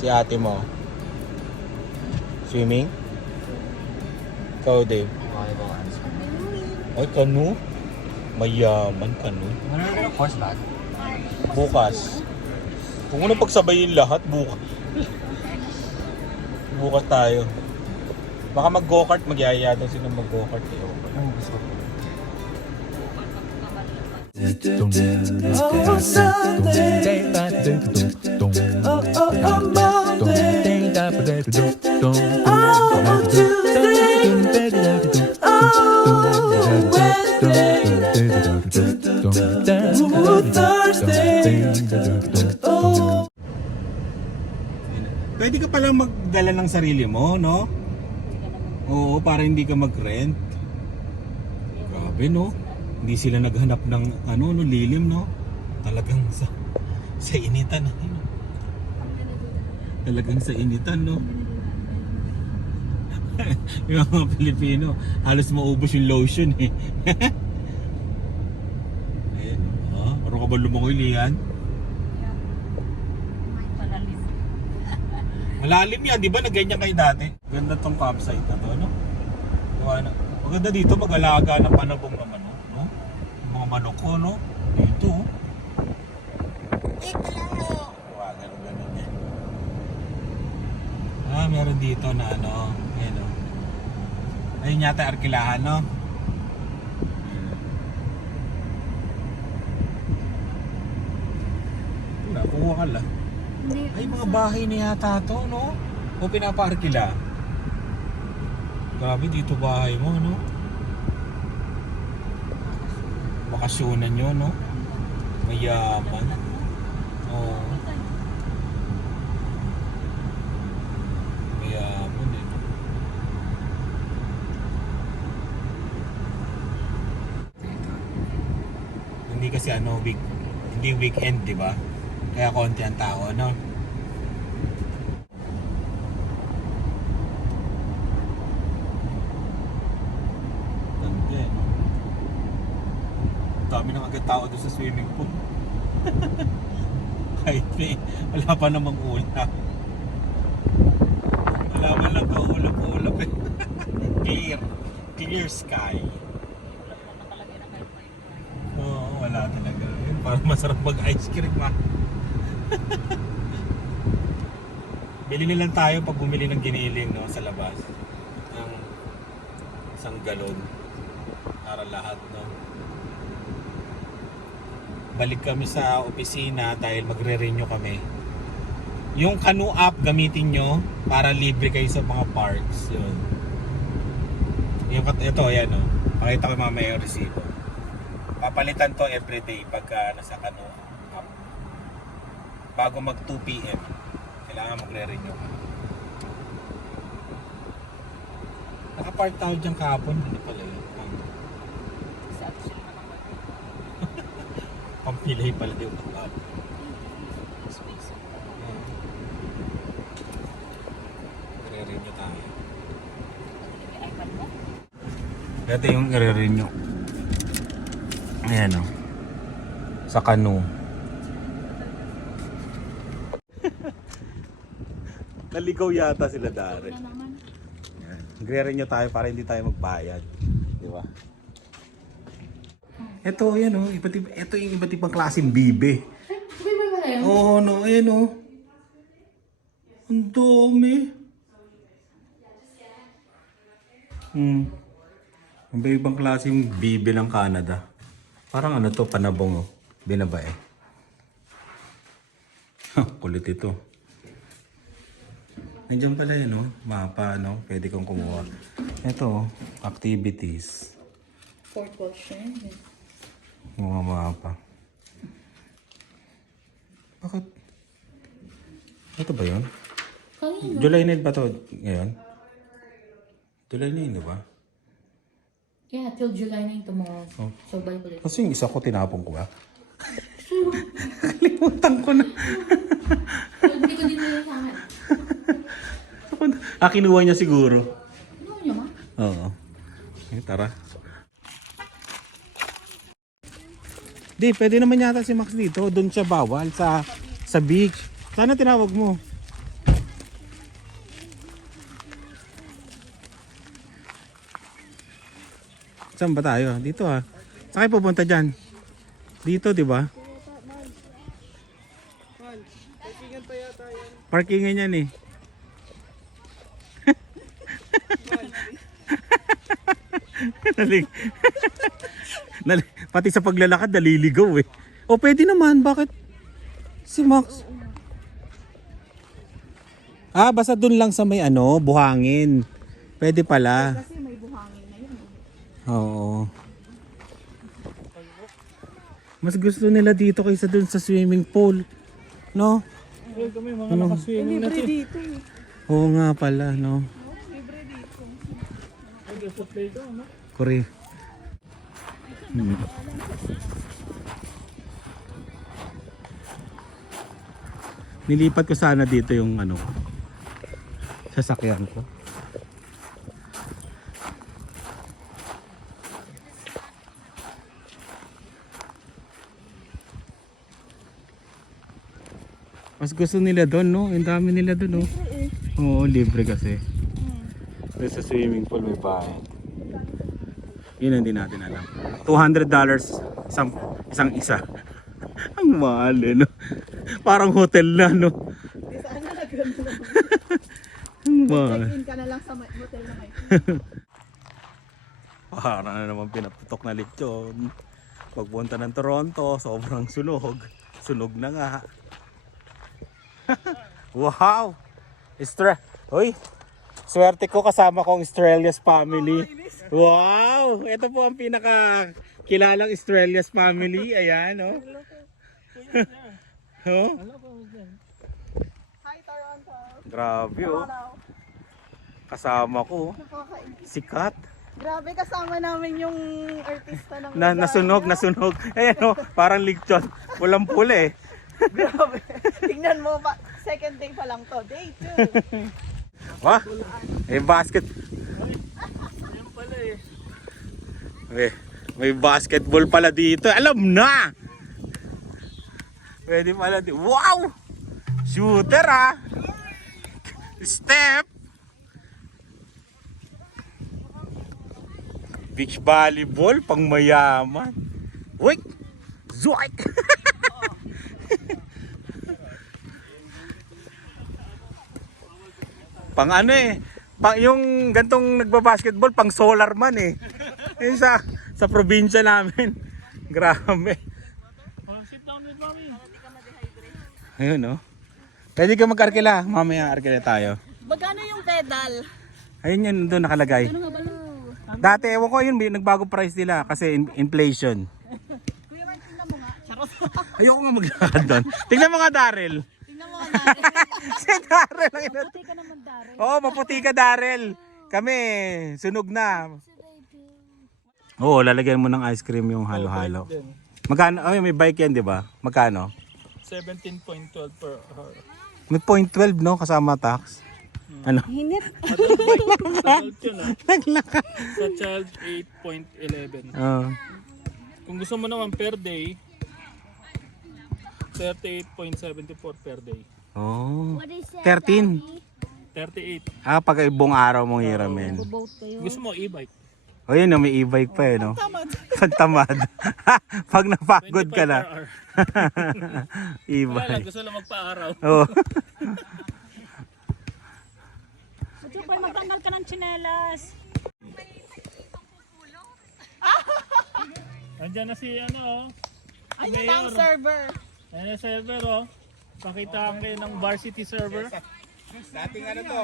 Si ate mo. Swimming? Ikaw, Dave. Okay po. Ay, kanu? Mayaman, kanu. Ano na ng horseback? Bukas. Kung ano pagsabayin lahat, bukas. Bukas tayo. Baka mag-go-kart, magyaya daw sila mag-go-kart. Ano gusto ko? Oh, Sunday. Oh, Monday. Oh, Tuesday. Oh, Wednesday. Oh, Thursday. Oh. Pwede ka palang magdala ng sarili mo, no? Oo, para hindi ka mag-rent. Grabe, no? Hindi sila naghanap ng ano, no, lilim, no? Talagang sa initan. Talagang sa initan, no? Yung mga Pilipino, halos maubos yung lotion, eh. Ayan, marunong ka ba lumangoy, Lian? Malalim yan, di ba? Naganyan kayo dati. Ganda tong campsite na to, no? Maganda dito, mag-alaga ng panabong naman, no? Yung mga manok ko, no? Dito, oh. Dito lang, no? Ganun yan. Meron dito na ano, ayan, no? Ayun yata arkilahan, no? Nakuha ka lang. Ay, mga bahay na yata to, no? O pinapaarkila? Grabe, dito bahay mo, no? Bakasyonan nyo, no? Mayaman. Oo. Mayaman, eh. Hindi kasi ano, hindi weekend, di ba? Kaya konti ang tao, no? Ganda, no? Dami nang agad tao doon sa swimming pool. Kahit wala pa namang ulap. Wala man lang kaulap-ulap, eh. Clear sky. Oo, wala talaga. Parang masarap mag-ice cream, ha? Bili na lang tayo pag bumili ng giniling, no, sa labas. Ng isang galon para lahat, no. Balik kami sa opisina dahil magre-renew kami. Yung Canoe app gamitin nyo para libre kayo sa mga parks. Yun. Ito, yan, no. Pakita ko mamaya yung resibo. Papalitan to everyday pagka nasa Canoe app. Bago mag 2 PM kailangan magre-renew. Nakapark tayo dyan kahapon. Ano pala yun? Pampilay pala yung kahapon. Magre-renew tayo. Ito yung i-renew. Ayan, o. Sa Canoe. Naligaw yata sila dari. Nagre-renew tayo para hindi tayo magbayad. Di ba? Ito, yan, o. Ito yung iba't ibang klaseng bibe. Bibe ba na yun? Oo, no. Ayan, o. Ang dami. Ang ibang klaseng bibe ng Canada. Parang ano to, panabong, o. Binabae. Kulit ito. Nandiyan pala yun, no? Mapa, no? Pwede kang kumuha. Ito, activities. Fort Walsham. Mga mapa. Bakit? Ito ba yun? Kanino? July 9 ba to ngayon? July 9, di ba? Yeah, till July 9 tomorrow. Oh. So, balik ulit. Kasi yung isa ko tinapon ko ba? Kalimutan ko na. Hindi ko din nila sa akin. Kinuha niya siguro. Ano nyo, ma? Oo. Tara. Di, pwede naman yata si Max dito. Doon siya bawal sa beach. Sana tinawag mo. Saan ba tayo? Dito ah. Saan kayo pupunta dyan? Dito, di ba? Parkingan yan eh. Pati sa paglalakad naliligaw eh. O pwede naman, bakit? Si Max. Ah, basta dun lang sa may ano, buhangin. Pwede pala. Kasi may buhangin na yun. Oo. Mas gusto nila dito kaysa dun sa swimming pool. No? Kami mga nakaswimming na Libre dito eh. Oo nga pala, no? Libre dito. Correct. Nilipat ko sana dito yung ano, sasakyan ko. Mas gusto nila doon, no? Ang dami nila doon, no? Oo, libre kasi. Doon sa swimming pool may bahay. Yun ang hindi natin alam. $200 isang isa. Ang mahal eh, no? Parang hotel na, no? Di sana na gano'n lang. Ang mahal. Check-in ka na lang sa hotel na may. Parang na naman pinaputok na lechon. Pagpunta ng Toronto, sobrang sunog. Sunog na nga. Wow! Hoy! Swerte ko kasama kong Estrellas family. Wow! Ito po ang pinaka kilalang Estrellas family. Ayan, oh. Oh? Hi Toronto. Grabe, oh. Hello. Kasama ko. Nakakainis. Sikat. Grabe kasama namin yung artista ng Nasunog. Ayan, oh. Parang lechon. Walang pula eh. Grabe. Tingnan mo ba, second day pa lang to. Day 2. Wah, basket. May basketball pala dito. Alam na. Pwede pala dito. Wow! Shooter ah. Step. Beach volleyball pang mayaman. Uy! Zoik! Pang ano eh, yung gantong nagbabasketball pang solar man eh. Yun sa probinsya namin. Grabe. Sit down with mommy. Ayun no. Pwede ka mag-arkila, mamaya arkila tayo. Magkano yung pedal? Ayun yun doon nakalagay. Dati ewan ko yun, nagbago price nila kasi inflation. Kuya Mark, tingnan mo nga. Charot. Ayoko nga maglakad doon. Tingnan mo nga Daryl. Tingnan mo nga natin. Si Daryl ang ina. Maputi ka naman, Darren. Oo, maputi ka Daryl. Kami, sunog na. Oo, lalagyan mo ng ice cream yung halo-halo. Magkano? Ay, may bike yan, di ba? Magkano? 17.12 per hour. May 0.12 no, kasama tax. Ano? Hinip. Adult yun ah. Naglaka. Sa child 8.11. Kung gusto mo naman per day, 38.74 per day. Oh. 13. 38. Ah, pag ibong araw mong hiramin. Gusto mo e-bike? O yun, no, may e-bike pa eh, no? Pagtamad. Pag napagod ka 25 na. per hour. Wala lang, E-bike. gusto lang magpa-araw. Oo. Gusto ko magtanggal ka ng tsinelas. Andiyan na si ano oh. Ayun na ang server. Ayan yung server oh. Pakita kayo ng varsity server. Dating ano to,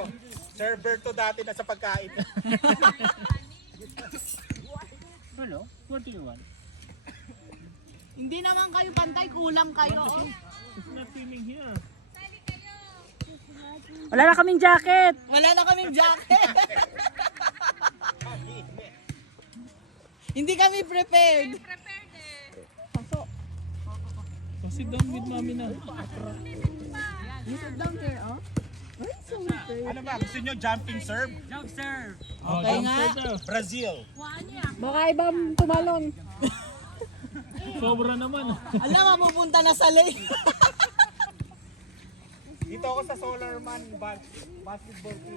server to dati na sa pagkain. Hello, what do you want? Hindi naman kayo pantay, kulang kayo. It's not swimming here. Wala na kaming jacket. Wala na kaming jacket. Hindi kami prepared. So sit down with mommy na. You sit down here, oh. Ay, so pretty. Ano ba, gusto nyo jumping serve? Okay nga. Brazil. Baka ibang tumalon. Sobra naman. Alam, mapupunta na sa lake. Dito ako sa Solarman basketball team.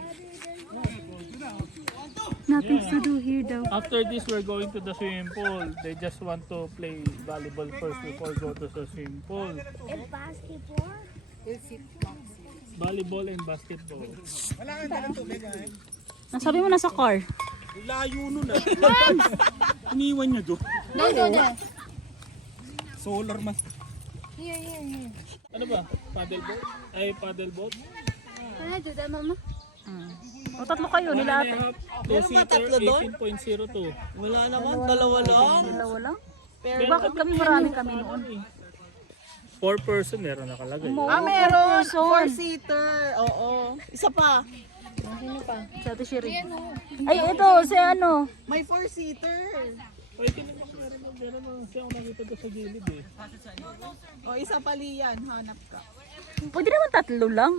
Nothing to do here daw. After this, we're going to the swimming pool. They just want to play volleyball first before go to the swimming pool. And basketball? Volleyball and basketball. Wala kang dalang tubig ha? Nasabi mo nasa car. Layo nun ah. Iniwan niya doon. No. Solarman. Here. Ano ba? Paddleboat? Ay, paddleboat? Can I do that, mama? O, tatlo kayo nila ate. Two-seater, 18.02. Wala naman, dalawa lang. Dalawa lang? Pero, Bakit marami kami noon? 4 person meron nakalagay. meron. Person. 4-seater. Oo. Isa pa. Sino pa? Si Ate Shiri. Ay, ito, si ano. May 4-seater. Pwede naman meron na siya ako nakita doon sa gilid eh. O, isa pa liyan. Hanap ka. Pwede naman tatlo lang.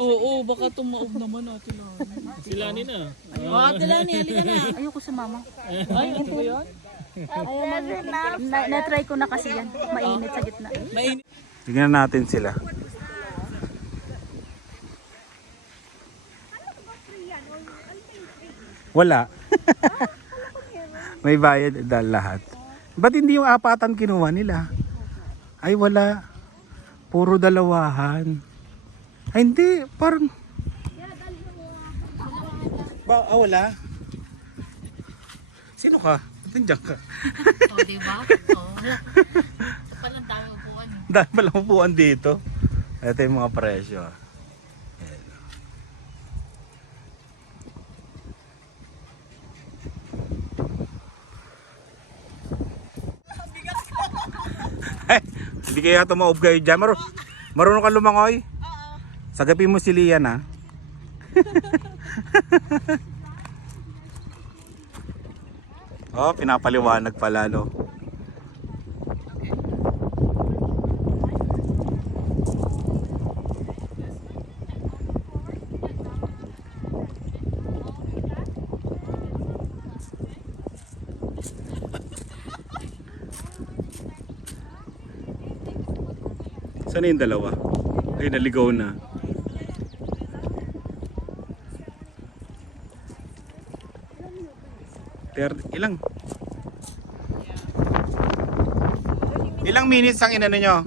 Oo, baka tumaob naman natin. Sila na. Ate Lani, halika na. Ayoko sa mama. Ay, ito yun? Na-try ko na kasi yan. Mainit sa gitna. Tingnan natin sila. Wala. May bayad dahil lahat. Ba't hindi yung apatan kinuha nila? Ay wala. Puro dalawahan. Ay hindi. Parang... wala. Sino ka? Ba't nandiyan ka? O, diba? O, wala. Ito palang dami upuan. Dahil palang upuan dito. Ito yung mga presyo. Ayan. Ay, hindi kaya tumaob kayo dyan. Marunong ka lumangoy? Sagapin mo si Lian ha. Oh, pinapaliwanag pala no. Saan yung dalawa? Ay, naligaw na. Ilang? Ilang minutes ang inano nyo?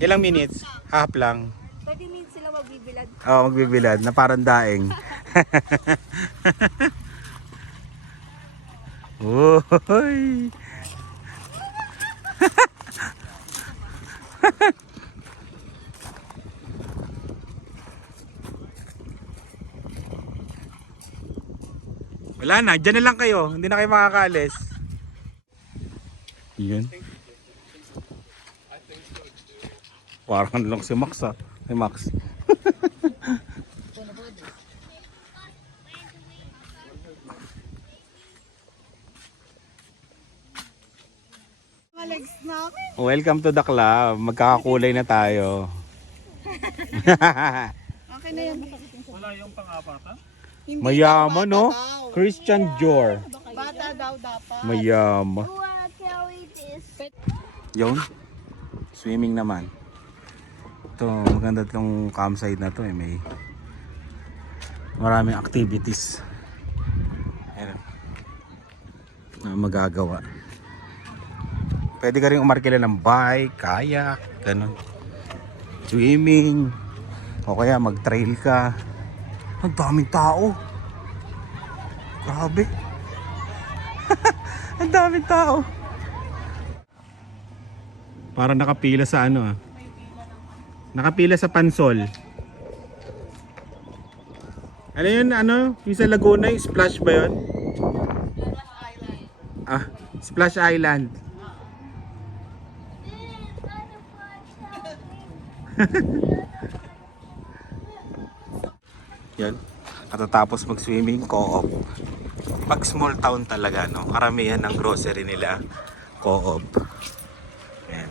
Ilang minutes? Half lang. 30 minutes sila magbibilad. Oo, magbibilad na parang daing. Uy! Wala na, dyan na lang kayo. Hindi na kayo makakaalis. Yan. Parang lang si Max ah. Si Max. Mga legs namin. Welcome to the club. Magkakakulay na tayo. Okay na yan. Wala yung pang-apata? Hindi Mayaman daw, no? bata daw. Christian Dior. Bata daw dapat. Mayaman. Yun. Swimming naman. Ito, maganda itong campsite na to eh. May maraming activities. Ayan. Na magagawa. Pwede ka rin umarkila ng bike, kayak, ganun. Swimming. O kaya mag-trail ka. Ang daming tao. Grabe. Ang daming tao. Para nakapila sa ano ah. Nakapila sa Pansol. Ano yun? Ano? Yung sa Laguna, yung Splash ba yun? Ah, Splash Island. Yan. Katatapos mag-swimming, co-op. Pag small town talaga, no? Karamihan ng grocery nila, co-op. Yan.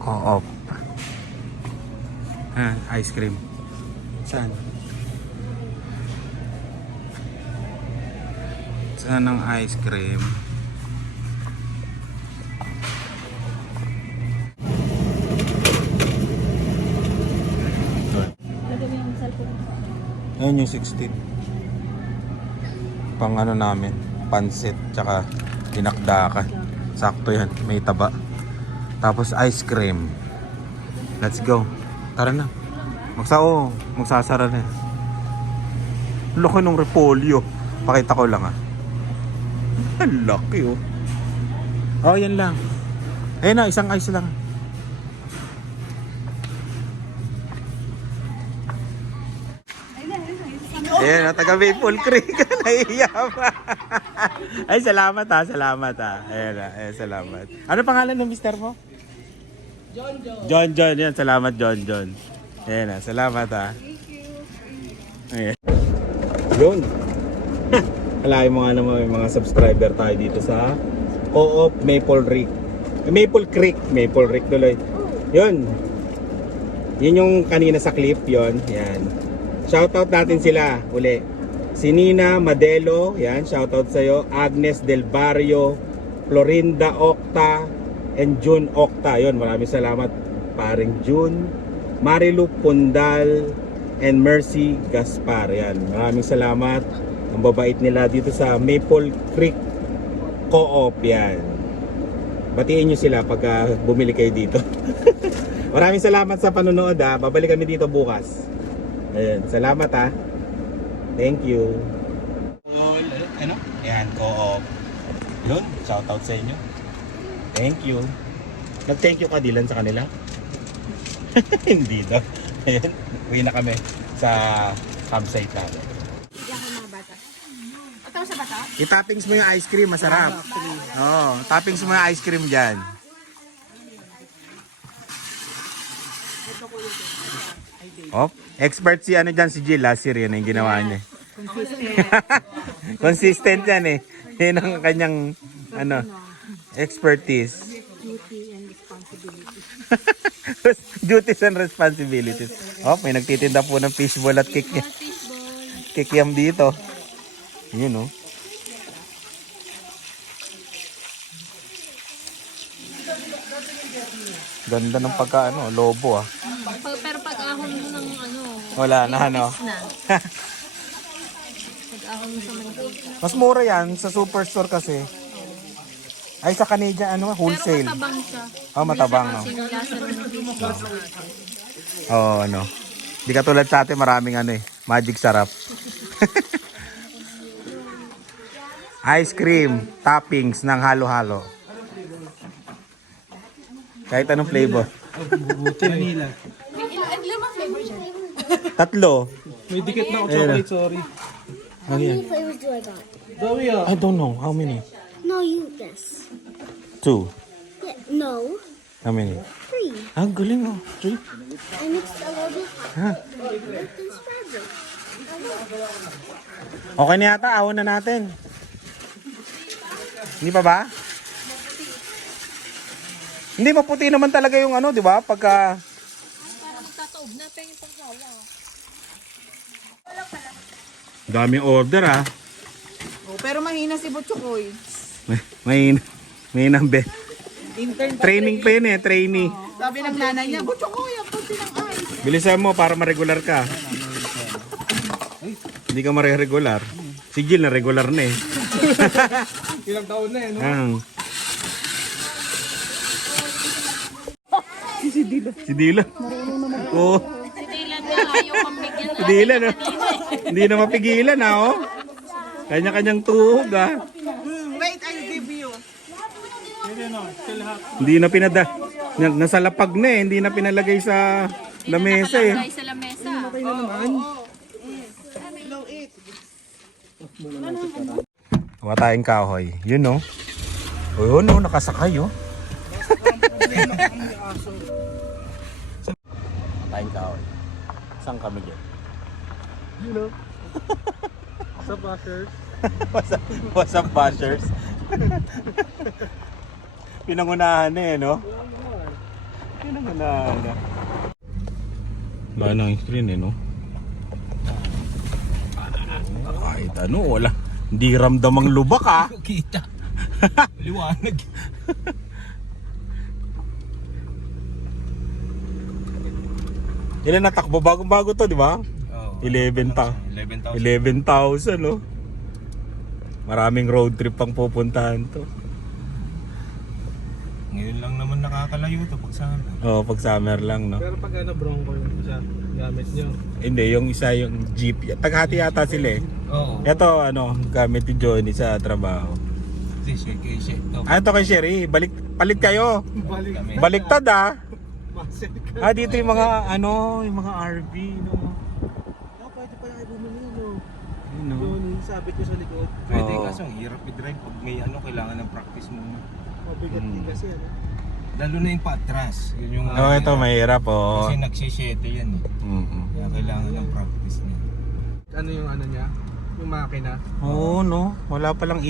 Co-op. Ah, ice cream. Saan? Saan ang ice cream? Ayun yung 16. Pang ano namin, pansit, tsaka dinakdakan. Sakto yan, may taba. Tapos ice cream. Let's go. Tara na. Magsasara na. Laki ng repolyo. Pakita ko lang ah. Ang laki oh. Oh, yan lang. Ayun na, isang ice lang. Ayan, taga Maple Creek. Nahiya pa. Ay, salamat ha, salamat ha. Ayan na, salamat. Ano pangalan ng mister mo? John John. Yan, salamat John. Ayan na, salamat ha. Ayan. Yun. Alain mo nga naman may mga subscriber tayo dito sa Co-op Maple Creek tuloy. Yun. Yun yung kanina sa clip yun. Yan. Shoutout natin sila uli. Si Nina Madelo, yan, shoutout sa'yo. Agnes Del Barrio, Florinda Octa, and June Octa. Yun, maraming salamat paring June. Marilu Pundal, and Mercy Gaspar. Yan, maraming salamat. Ang babait nila dito sa Maple Creek Co-op. Yan. Batiin nyo sila pagka bumili kayo dito. Maraming salamat sa panonood ha. Babalik kami dito bukas. Ayan, salamat ha. Thank you. Ano? Ayan, Co-op. Yun, shoutout sa inyo. Thank you. Nag-thank you ka Dylan sa kanila? Hindi daw. Ayan, uwi na kami sa campsite namin. I-toppings mo yung ice cream, masarap. Oo, toppings mo yung ice cream dyan. Oh, expert si ano dyan, si Jill last year, yun yung ginawa niya. Consistent yan eh. Yun ang kanyang ano, expertise. Duties and responsibilities. Oh, may nagtitinda po ng fishball at kikiam dito. Yun oh. Ganda ng pagka lobo ah. Pero pag ahon mo ng ano, Wala na ano. na. Pag ahon mo sa mantika. Mas mura yan sa superstore kasi. Ay sa Canadian wholesale. Pero matabang siya. Oh, matabang no. Kasing lasa ng fish. Oh, ano. Di katulad sa atin maraming magic sarap. Ice cream, toppings ng halo-halo. Kahit anong flavor. Vanilla. Tatlo. May dikit na ako chocolate, sorry. Ano yan? flavors do I got? Dami ah. I don't know. How many? No, you guess. 2. Yeah, no, How many? 3. Ah, galing oh. 3? I mixed a little bit Ah. with this fabric. Okay na yata. Ahon na natin. Hindi pa ba? Hindi, maputi naman talaga yung di ba? Pagka... Parang tataob na pa yung pangsawa. Daming order ah. Oh, pero mahina si Butchokoy. May nambe. Intern pa. Training pa yun trainee. Sabi ng nanay niya, Butchokoy, ang puti ng ice. Bilisan mo para ma-regular ka. Hindi ka ma-regular. Si Jill na regular na eh. Ilang taon na no? Si Dylan. Oo. Si Dylan nga, ayaw pang bigyan na. Si Dylan Hindi na mapigilan oh. Kanya-kanyang tuhog Wait, I'll give you. Hindi na nasa lapag na hindi na pinalagay sa lamesa eh. Nakalagay sa lamesa. Huwag tayong kahoy. Yun oh. O yun nakasakay oh. Tayong kahoy. Saan kami dyan? You know. Sa bashers. What's up bashers? Pinangunahan no? Pinangunahan na. Ba ng screen no? Kahit wala. Hindi ramdam ang lubak Kita. Liwanag. Ilan natakbo? Bagong-bago to, di ba? Oh. 11,000. 11,000. 11,000 no? Maraming road trip pang pupuntahan to. Ngayon lang naman nakakalayo to pag summer. Oo, pag summer lang, no? Pero pag ano, Bronco yung isa, gamit nyo. Hindi, yung isa yung jeep. Taghati yata sila eh. Oo. Ito, gamit ni Johnny sa trabaho. Kasi shake. Ito kay Sherry, palit kayo. Kami. Baliktad ah. Dito yung mga, yung mga RV, no? Pwede pala kayo bumili, no? No? Yun, sabit nyo sa likod. Pwede Oo. kaso hirap i-drive pag may kailangan ng practice mo. Mabigat din kasi, ano? Lalo na yung patras. Yun yung Ito mahirap, oh. Kasi nagsisete yan eh. Kaya kailangan ng practice niya. Ano yung ano niya? Yung makina? Oo, no? Wala palang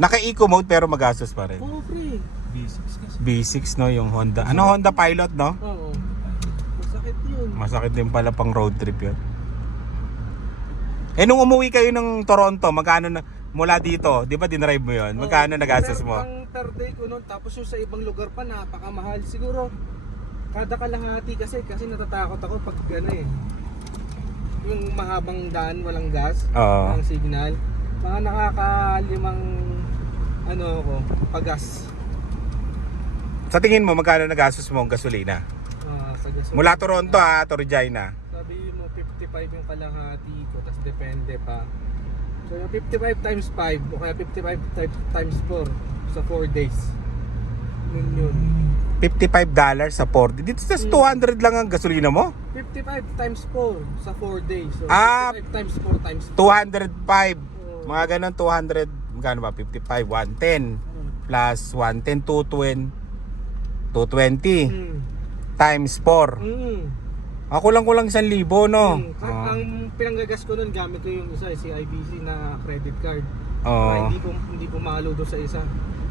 naka-eco mode pero magastos pa rin. Oo, free. B6 kasi. B6, no? Yung Honda. Honda Pilot, no? Oo. Masakit yun. Masakit din pala pang road trip yun. Nung umuwi kayo ng Toronto, magkano na mula dito? Di ba dinrive mo yun? Magkano nagastos mo? Ang per day ko nun, tapos yung sa ibang lugar pa, napakamahal. Siguro, kada kalahati kasi natatakot ako pag yung mahabang daan, walang gas, Oo. walang signal. Mga nakakalimang pagas Sa tingin mo, magkano nagastos mo ang gasolina? sa gasolina. Mula Toronto to Regina. Sabi mo 55 yung kalahati ko, tapos depende pa. So yung 55 times 5 o kaya 55 times 4 sa 4 days. Yun. $55 sa 40. Dito sa 200 lang ang gasolina mo? 55 times 4 sa 4 days. So 55 times 4 times 205. Mga ganun, 200. Magkano ba? 55, 110. Plus 110, 220. 220. Times 4. Kulang-kulang 1,000, no? Ang pinanggagas ko nun, gamit ko yung isa, si IBC na credit card. Oo. Hindi pumalo doon sa isa.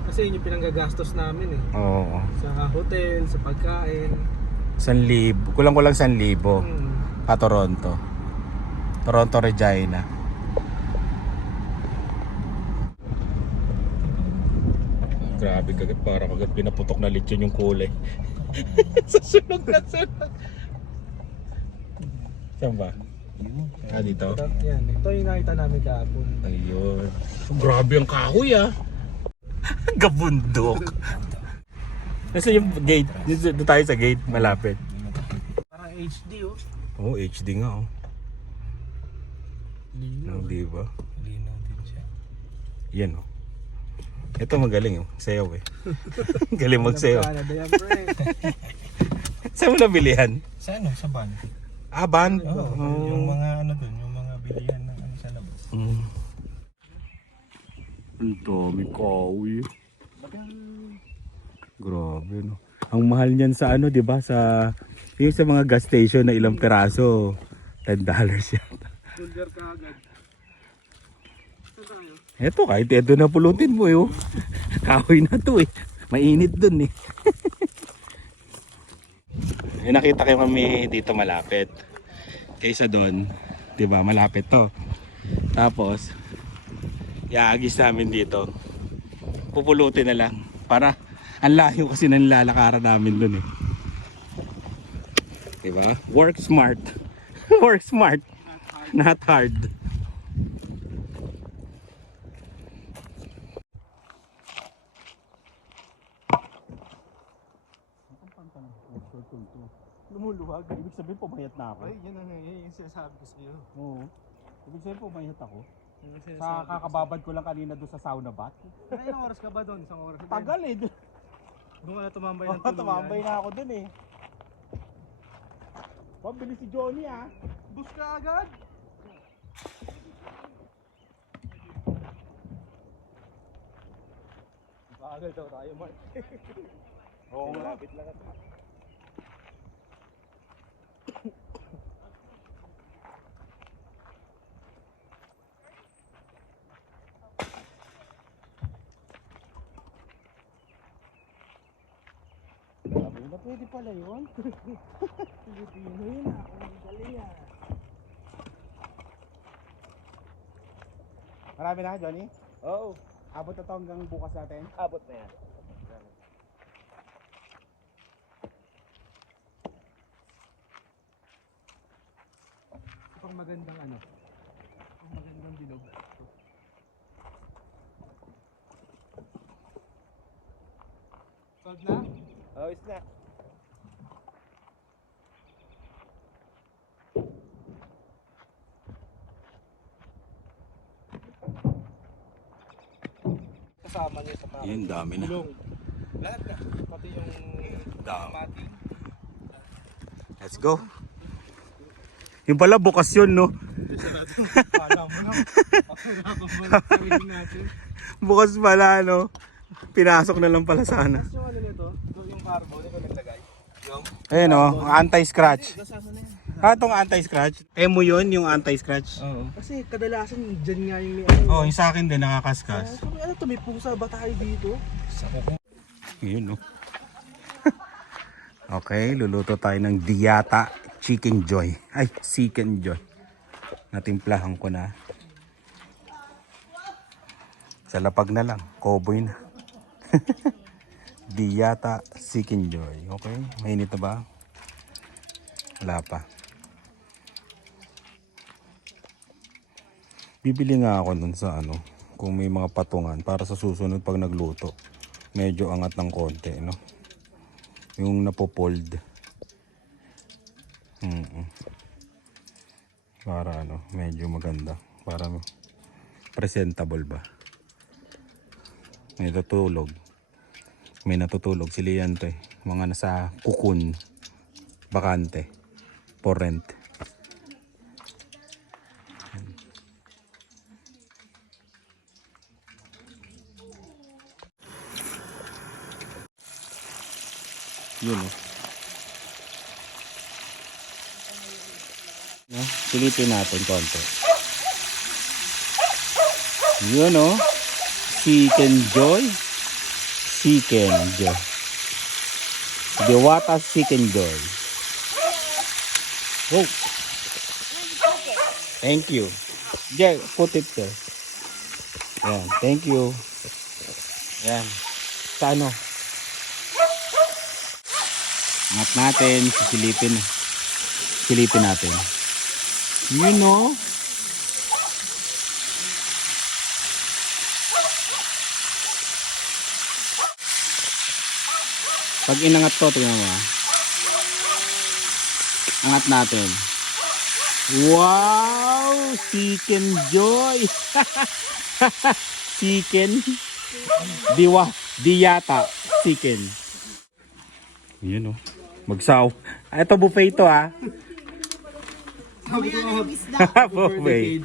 Kasi yun yung pinanggagastos namin eh. Oo. Sa hotel, sa pagkain. 1,000. Kulang-kulang 1,000. Pa Toronto. Toronto, Regina. Grabe kagat, parang kagat pinaputok na lechon yung kulay. Sa sunog na sunog. Saan ba? Dito? Yan, ito yung nakita namin kahapon. Ayun. Grabe ang kahoy Gabundok. Nasa yung gate? Dito tayo sa gate, malapit. Parang HD oh. Oo, HD nga Lino. Diba? Linaw din siya. Yan Ito magaling sayaw Galing magsayaw. Canada yan, pre. Saan mo nabilihan? Sa Sa van. Ban? Yung mga doon, yung mga bilihan ng sa labas. Ang dami kahoy. Grabe no. Ang mahal niyan sa di ba? Sa yung sa mga gas station na ilang peraso. $10 yata. Dulgar ka agad. Eto kahit eto na pulutin mo Kahoy na to Mainit dun nakita kayo kami dito malapit. Kaysa doon, 'di ba? Malapit to. Tapos iaagis namin dito. Pupulutin na lang para ang layo kasi nang lalakaran namin doon 'Di ba? Work smart. Work smart. Not hard. Lumuluwag, ibig sabihin pumayat na ako. Ay, yun yung sinasabi ko sa'yo. Oo. Ibig sabihin pumayat ako. Sa kakababad ko lang kanina doon sa sauna bath. Ilang oras ka ba doon? Isang oras? Tagal Doon ka na tumambay ng tuluyan. Tumambay na ako doon Pabilis si Johnny Bus ka agad? Bagal daw tayo, Mark. Oo, malapit lang pwede pala yun. Pilipino yun ang galing Marami na, Johnny? Oo. Abot na to hanggang bukas natin? Abot na yan. Pang magandang ano. Pang magandang bilog. Solved na? Oh, is na. Kasama niya sa parang Yun, dami na. gulong. Lahat na. Pati yung Dami. pati. Let's go. Yung pala bukas yun, no? Kala mo na. Ako na ako sabihin natin. Bukas pala, no? Pinasok na lang pala sana. Tapos yung ano nito, yung carbon, ito naglagay. Yung Ayun, oh, anti-scratch. gasasa na yan. Ah, itong anti-scratch. Emo yun, yung anti-scratch. Oo. Kasi kadalasan dyan nga yung may ano. Oh, yung sa akin din, nakakaskas. Sabi, ano to, may pusa ba tayo dito? Yun, no? Okay, luluto tayo ng Diyata Chicken Joy. Ay, Chicken Joy. Natimplahan ko na. Sa lapag na lang, cowboy na. Diyata Chicken Joy. Okay, mainit na ba? Wala pa. Bibili nga ako dun sa ano, kung may mga patungan para sa susunod pag nagluto. Medyo angat ng konti, no? Yung napopold. Para ano, medyo maganda. Para presentable ba. May natutulog. May natutulog si Lian to eh. Mga nasa kukun. Bakante. For rent. Yun oh. No, silipin natin konti. Yun oh. Chicken Joy. Chicken Joy. Dewata Chicken Joy. Oh. Thank you. Yeah, put it there. Yan, thank you. Yan. Sa ano? Angat natin, sisilipin. Silipin natin. You know? Pag inangat to, tingnan mo ah. Angat natin. Wow! Chicken Joy! Chicken. Diyata. Chicken. Yun o. Magsaw. Ito buffet ito ah. Buffet.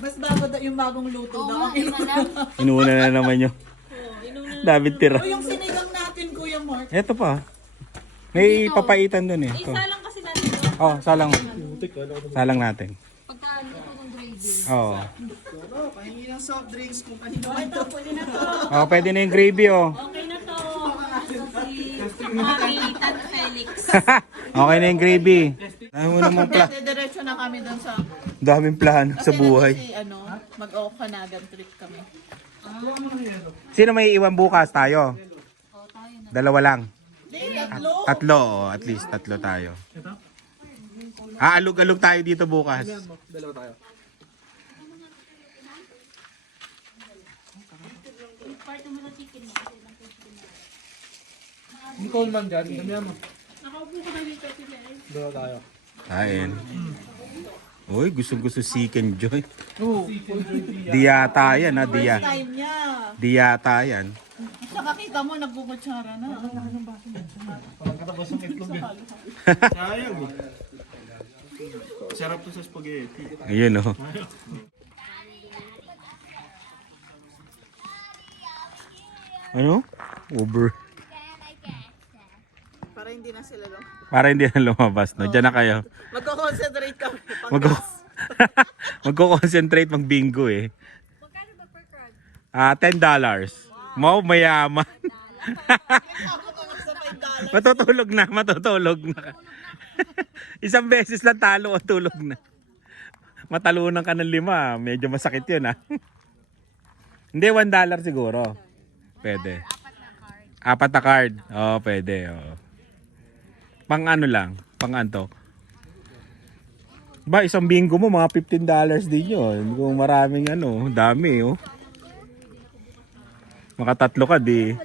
Mas bago yung bagong luto daw. Inuuna na naman yun. David tira. O yung sinigang natin, Kuya Mark. Ito pa. May papaitan dun eh. Ito. Salang kasi natin. Oh, salang. Salang natin. Pagkaan ito ng gravy. Oh. Pahingi ng soft drinks kung kanino man to. Pwede na to. Oh, pwede na yung gravy oh. Okay na to. Si Maritan Felix. Okay na yung gravy. Ayaw mo naman Diretso na kami doon sa... daming plano sa buhay. Kasi mag-Okanagan trip kami. Sino may iwan bukas tayo? Dalawa lang. Tatlo. Tatlo, oh, at least tatlo tayo. Alug-alug tayo dito bukas. Dalawa tayo. Yung Coleman dyan, damihan mo. Dalawa tayo. Kain. Uy, gusto Chicken Joy. Oo. Diyata yan ha, First time niya. Diyata yan. Saka kita mo, nagbukutsara na. Parang katabas ng itlog eh. Sayang eh. Sarap to sa spaghetti. Ayun oh. Ano? Uber. Para hindi na sila lang. Para hindi na lumabas, no? Diyan na kayo. Magko-concentrate kami. Magko-concentrate mag-bingo eh. Magkano ba per card? $10. Mau mayaman. Sa $5. Matutulog na. Isang beses lang talo o tulog na. Matalunan ka ng 5, medyo masakit yun ah. Hindi, $1 siguro. Pwede. Apat na card. Oo, pwede. Oo. Pang ano lang, pang anto. Ba, isang bingo mo, mga $15 din yun. Kung maraming ano, dami oh. Makatatlo ka di.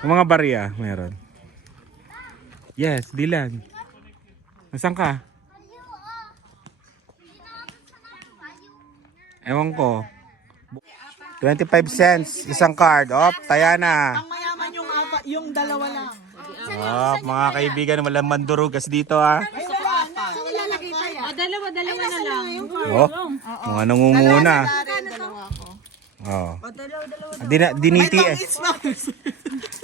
Yung mga barya, meron. Yes, Dylan. Nasaan ka? Ewan ko. 25 cents, isang card. Op, taya na. Ang mayaman yung dalawa lang. Mga kaibigan, walang mandurugas dito ah. Dalawa na lang. Oh, mga nangunguna. Dalawa ko. Oh. Diniti eh.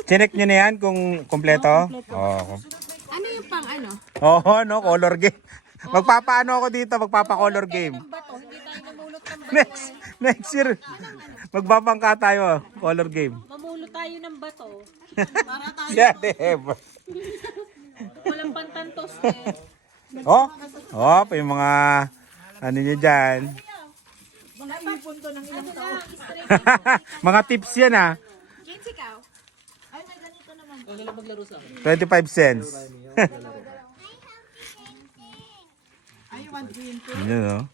Chinek nyo na yan kung kompleto? Oh. Ano yung pang ano? Oo, no, color game. Magpapaano ako dito, magpapa-color game. Next year, magbabangka tayo, color game. Mamulo tayo ng bato. Yeah, Deb. Walang pantantos eh. Oh, yung mga, ano nyo dyan. Mga ipon to ng ilang taon. Mga tips yan ah. Ay, may ganito naman. 25 cents. Ay, 120. Yun, no?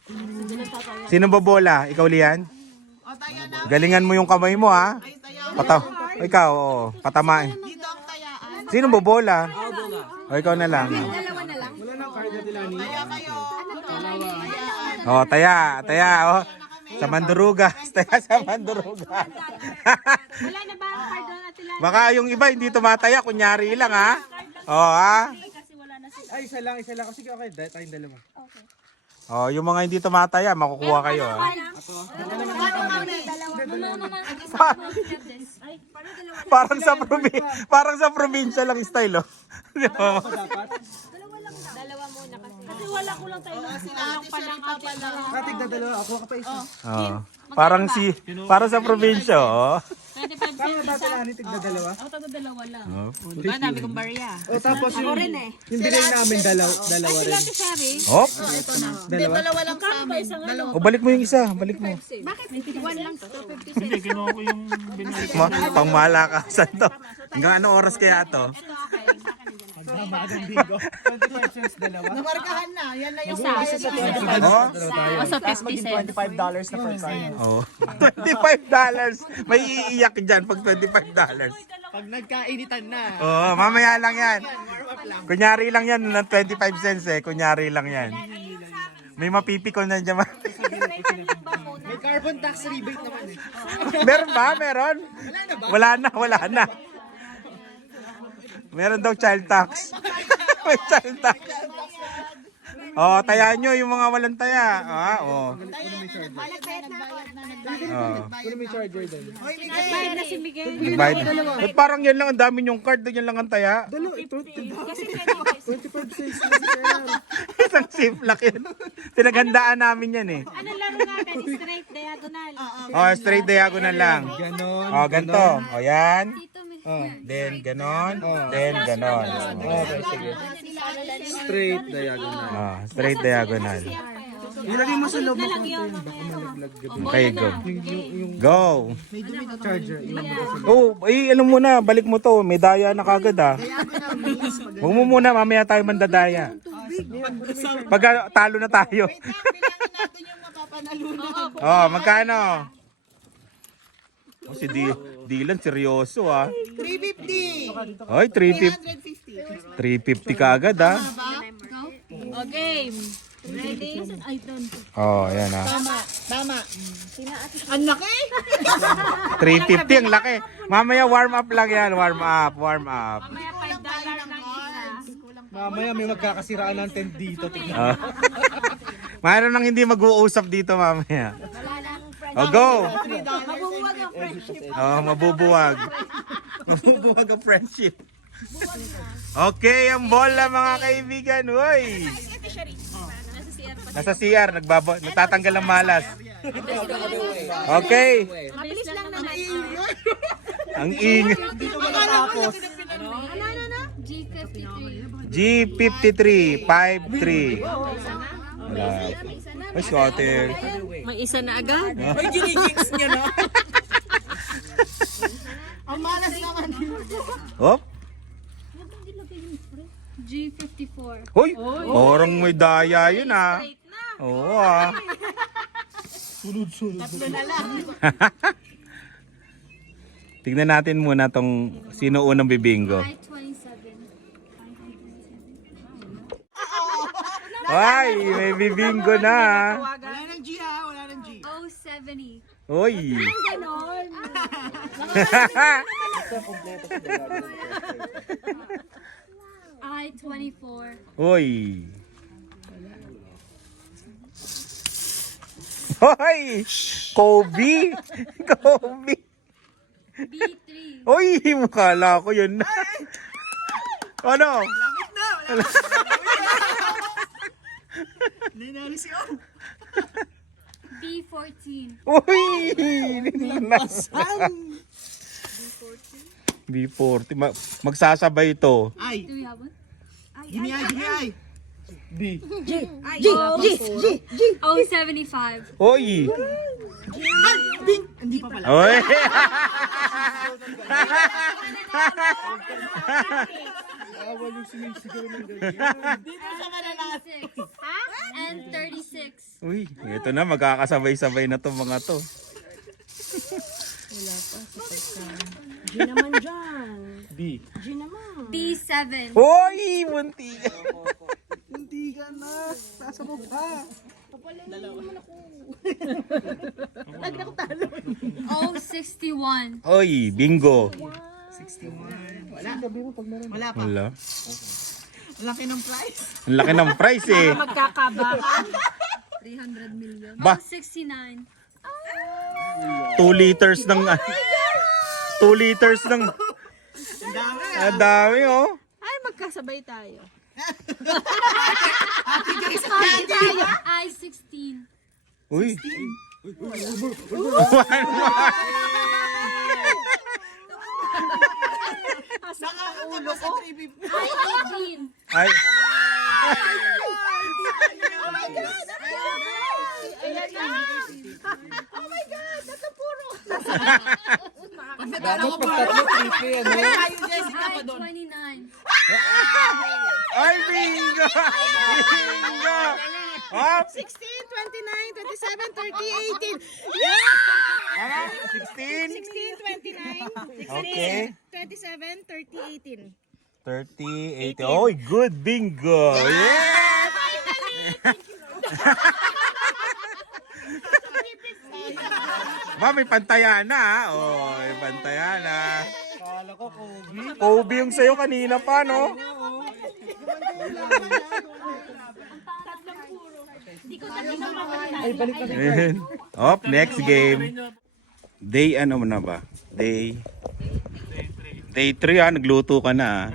Sino bobola? Ikaw, Lian? O, taya na. Galingan mo yung kamay mo, ha? Ay, taya. Ikaw, oo. Patamain. Dito ang tayaan. Sino bobola? O, ikaw na lang. Taya kayo. O, taya, oh. Sa Mandurugas. Taya sa Mandurugas. Wala na ba ang card doon at ilan? Baka yung iba hindi tumataya, kunyari lang, ha? O, ha? Ay, isa lang. Kasi okay, tayong dalawa. O, yung mga hindi tumataya, makukuha kayo, ha? Parang sa probinsya lang style, oh. Di ba? Kasi wala ko lang tayo. Walang palang ate. Katig na dalawa. Ako ka pa isa. Oh. Parang sa probinsya, oh. 25 Tama cents ba isa. sila ni tigda dalawa? Ako tayo dalawa lang. Oh. Diba, dami kong barya. O tapos yung bigay namin dalawa rin. Ate Shari, Oh. Dalawa? Dalawa lang sa amin. Dalawa. O, balik mo yung isa. Balik mo. bakit 51 lang to? 50 Hindi, kinuha ko yung binili. Pangmalakasan to. Hanggang anong oras kaya to? 25 cents dalawa. Namarkahan na. Yan na yung Oh? O, so 50 cents. $25 na per card. Oh. $25. May iiyak dyan pag $25. Pag nagkainitan na. Oo, mamaya lang yan. Kunyari lang yan ng 25 cents eh. Kunyari lang yan. May mapipikon na dyan. May carbon tax rebate naman eh. Meron ba? Meron? Wala na. Meron daw child tax. May child tax. Oh, tayaan nyo yung mga walang taya. Oh. Pero may charger din. Bayad na si Miguel. Nagbayad. Ba't parang yan lang ang dami yung card, yan lang ang taya. Dalawa, ito. Kasi 25 cents na siya. Isang ziplock yun. Pinaghandaan namin yan eh. ano laro natin? Straight diagonal. Oh, straight diagonal lang. Ganon. Oh, ganito. Oh, yan. Then, ganon. Then, ganon. Okay, sige. Straight diagonal. Oh, straight diagonal. Ilagay mo sa loob ng container. Baka malaglag ka. Okay, go. Go. Charger. Oh, ano muna, balik mo to. May daya na kagad ah. Huwag mo muna, mamaya tayo mandadaya. Pag talo na tayo. Bilangin natin yung mapapanalunan. Oh, magkano? Oh, si Dylan, seryoso ah. 350. Oy, 350. 350 ka agad ah. O, game. Ready? Ay, doon. Oh, ayan ah. Tama. Ang laki. 350 ang laki. Mamaya warm up lang yan, warm up. Mamaya $5 ng isa. Mamaya may magkakasiraan ng tent dito. Tingnan. Oh. Mayroon nang hindi mag-uusap dito mamaya. Oh, go! Mabubuwag ang friendship. Oh, mabubuwag. Mabubuwag ang friendship. Okay, ang bola mga kaibigan. Uy! Nasa CR, nagtatanggal ng malas. Okay. Mabilis lang naman. Ang ingay. G53, 53. Wala. Ay, squatter. May isa na agad. Ay, ginigings niya na. Ang malas naman. Hop. G53 54. Hoy! Parang may daya yun ah. Oo ah. Tatlo na lang. Tignan natin muna tong sino unang bibingo. 527. Ay, may bibingo na. Wala nang G ha, wala nang G. 070. Hoy. Ganon. I-24. Hoy. Hoy! Kobe! Kobe! B3. Hoy! Mukala ko yun na. Ano? Lapit na, wala na. Nanalo si O. B14. Uy! B40. Magsasabay ito. Ay, Do we have one? gini ay, gini ay. B. G, G. 075. Hoy! Ding. Hindi pa pala. Hoy! Awal yung sinisigaw ng ganyan. Dito sa manalas. 36. And 36. Uy, ito na. Magkakasabay-sabay na to mga to. G naman dyan. B. G naman. B7. Hoy! Munti. Hindi ka na. Nasa mo pa. Oh, 61. Hoy, bingo. Wala pa. Wala. Laki ng price. Ang laki ng price eh. Magkakabakan. 300 million. Ba? 69. 2 liters ng... 2 liters ng... Ang dami. Ang dami oh. Ay, magkasabay tayo. I-16. Uy. Nakakakaba sa 350. I-18. Ay. Oh my God, that's a puro. Dapat pag tatlo, triple yan. Kaya tayo, Jessica, pa doon. I-29. Ay, bingo! Bingo! Hop! 16, 29, 27, 30, 18. 16? 16, 29, 16, Okay. 27, 30, 18. 30, 80. Oh, good bingo! Yeah! Ma, may pantayan na ha. Oh, may pantayan na. Kala ko, Kobe. Kobe yung sayo kanina pa, no? Ayan. Op, next game. Day ano mo na ba? Day 3 ah, nagluto ka na ah.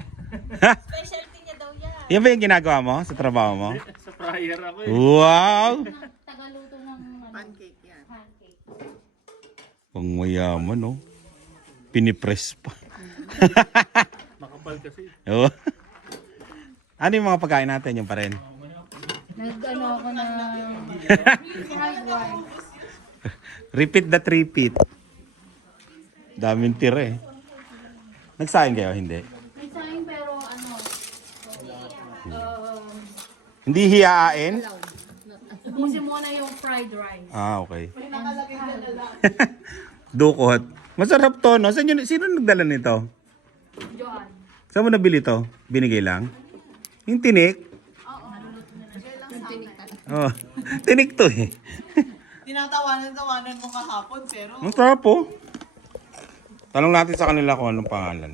Specialty niya daw yan. Yan ba yung ginagawa mo sa trabaho mo? Sa fryer ako eh. Wow! Tagaluto ng Pancake yan. pancake. Pang mayaman, no? Pinipress pa. Makapal kasi. Oo. Ano yung mga pagkain natin? Yung pa rin? Nag-ano ako na fried rice. Repeat that repeat. Daming tira eh. Nagsaing kayo? Hindi. May sayang pero ano, Hindi hiyain? ubusin mo na yung fried rice. Ah, okay. Dukot. Masarap to, no? Sino nagdala nito? Joan. Saan mo nabili to? Binigay lang? Yung tinik? Oo. Tinik to eh. Tinatawanan mo kahapon, pero Ang sarap po. Tanong natin sa kanila kung anong pangalan.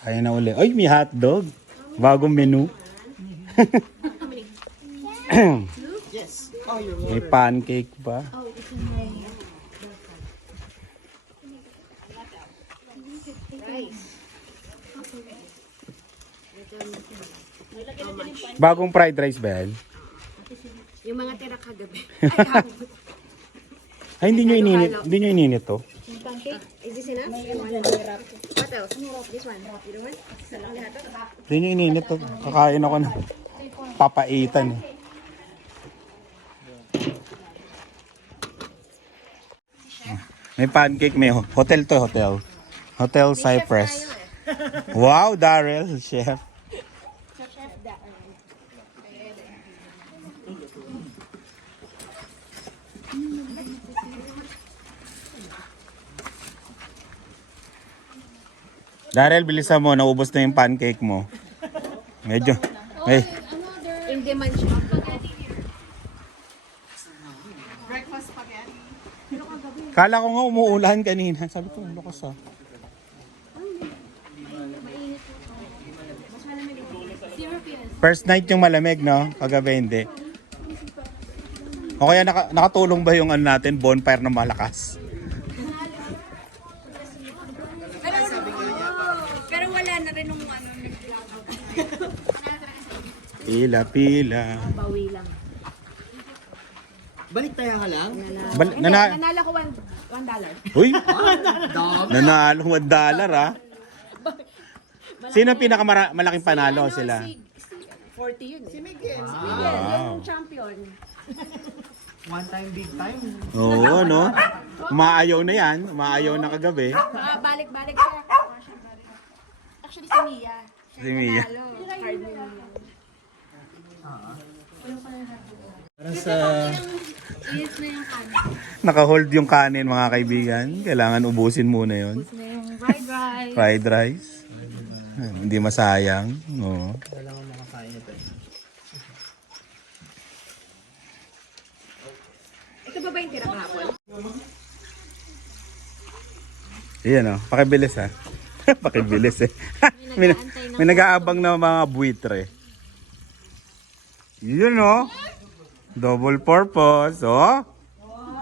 Kaya na uli. Ay, may hotdog. Bagong menu. May pancake pa. Bagong fried rice ba yan? Yung mga tira kagabi. Ay, hindi nyo ininit. Hindi nyo ininit to. Pancake? Is this enough? What else? This one. You don't want? Hindi nyo ininit to. Kakain ako na. Papaitan eh. May pancake, may hotel to, hotel. Hotel Cypress. Wow, Daryl, chef. Daryl, bilisan mo, naubos na yung pancake mo. Medyo, may, In demand siya. Breakfast spaghetti. kala ko nga umuulan kanina. Sabi ko, lakas ah. First night yung malamig, no? Kagabi hindi. O kaya nakatulong ba yung ano natin, bonfire na malakas? Pero wala na rin nung ano. Pila. Bawi lang. Balik tayo ka lang? Nanalo ko $1. Uy! Nanalo $1 ah. Sino ang pinakamalaking panalo sila? 40 yun. Si Miguel. Wow. Yung champion. One time, big time. Oo, no? Umaayaw na yan. Umaayaw na kagabi. Balik-balik siya. Actually, si Mia. Si Mia. Card ni Mia. Para sa... Yes na yung kanin. Naka-hold yung kanin mga kaibigan. Kailangan ubusin muna yon. Tapos na yung fried rice. Fried rice. Hindi masayang. Oo. Wala akong makakain ito. Ito ba yung tira kahapon? Iyan o. Pakibilis ha. Pakibilis eh. may nag-aabang na mga buitre. Yun o. Double purpose. Oh.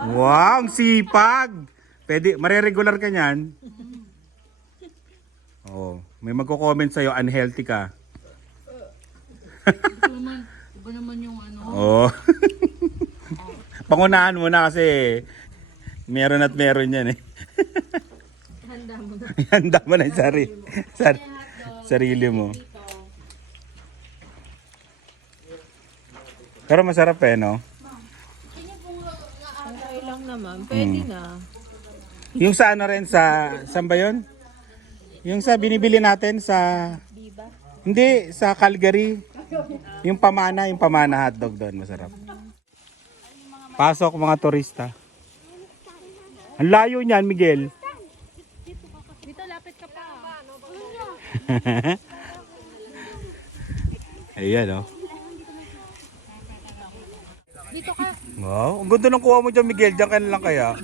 Wow, ang sipag. Pwede, mariregular ka niyan. Oh, may magko-comment sa'yo, unhealthy ka. Iba naman yung ano. Oh. Pangunahan mo na kasi meron at meron yan eh. Handa mo na. Handa mo na yung sarili mo. Pero masarap eh, no? Okay lang naman. Pwede na. Yung sa ano rin, saan ba yun? Yung sa binibili natin sa... Hindi, sa Calgary. Yung pamana hotdog doon, masarap. Pasok mga turista. Ang layo niyan, Miguel. Dito, lapit ka pa. Ayan, oh. Dito ka. Wow, ang ganda ng kuha mo dyan, Miguel. Diyan ka na lang kaya.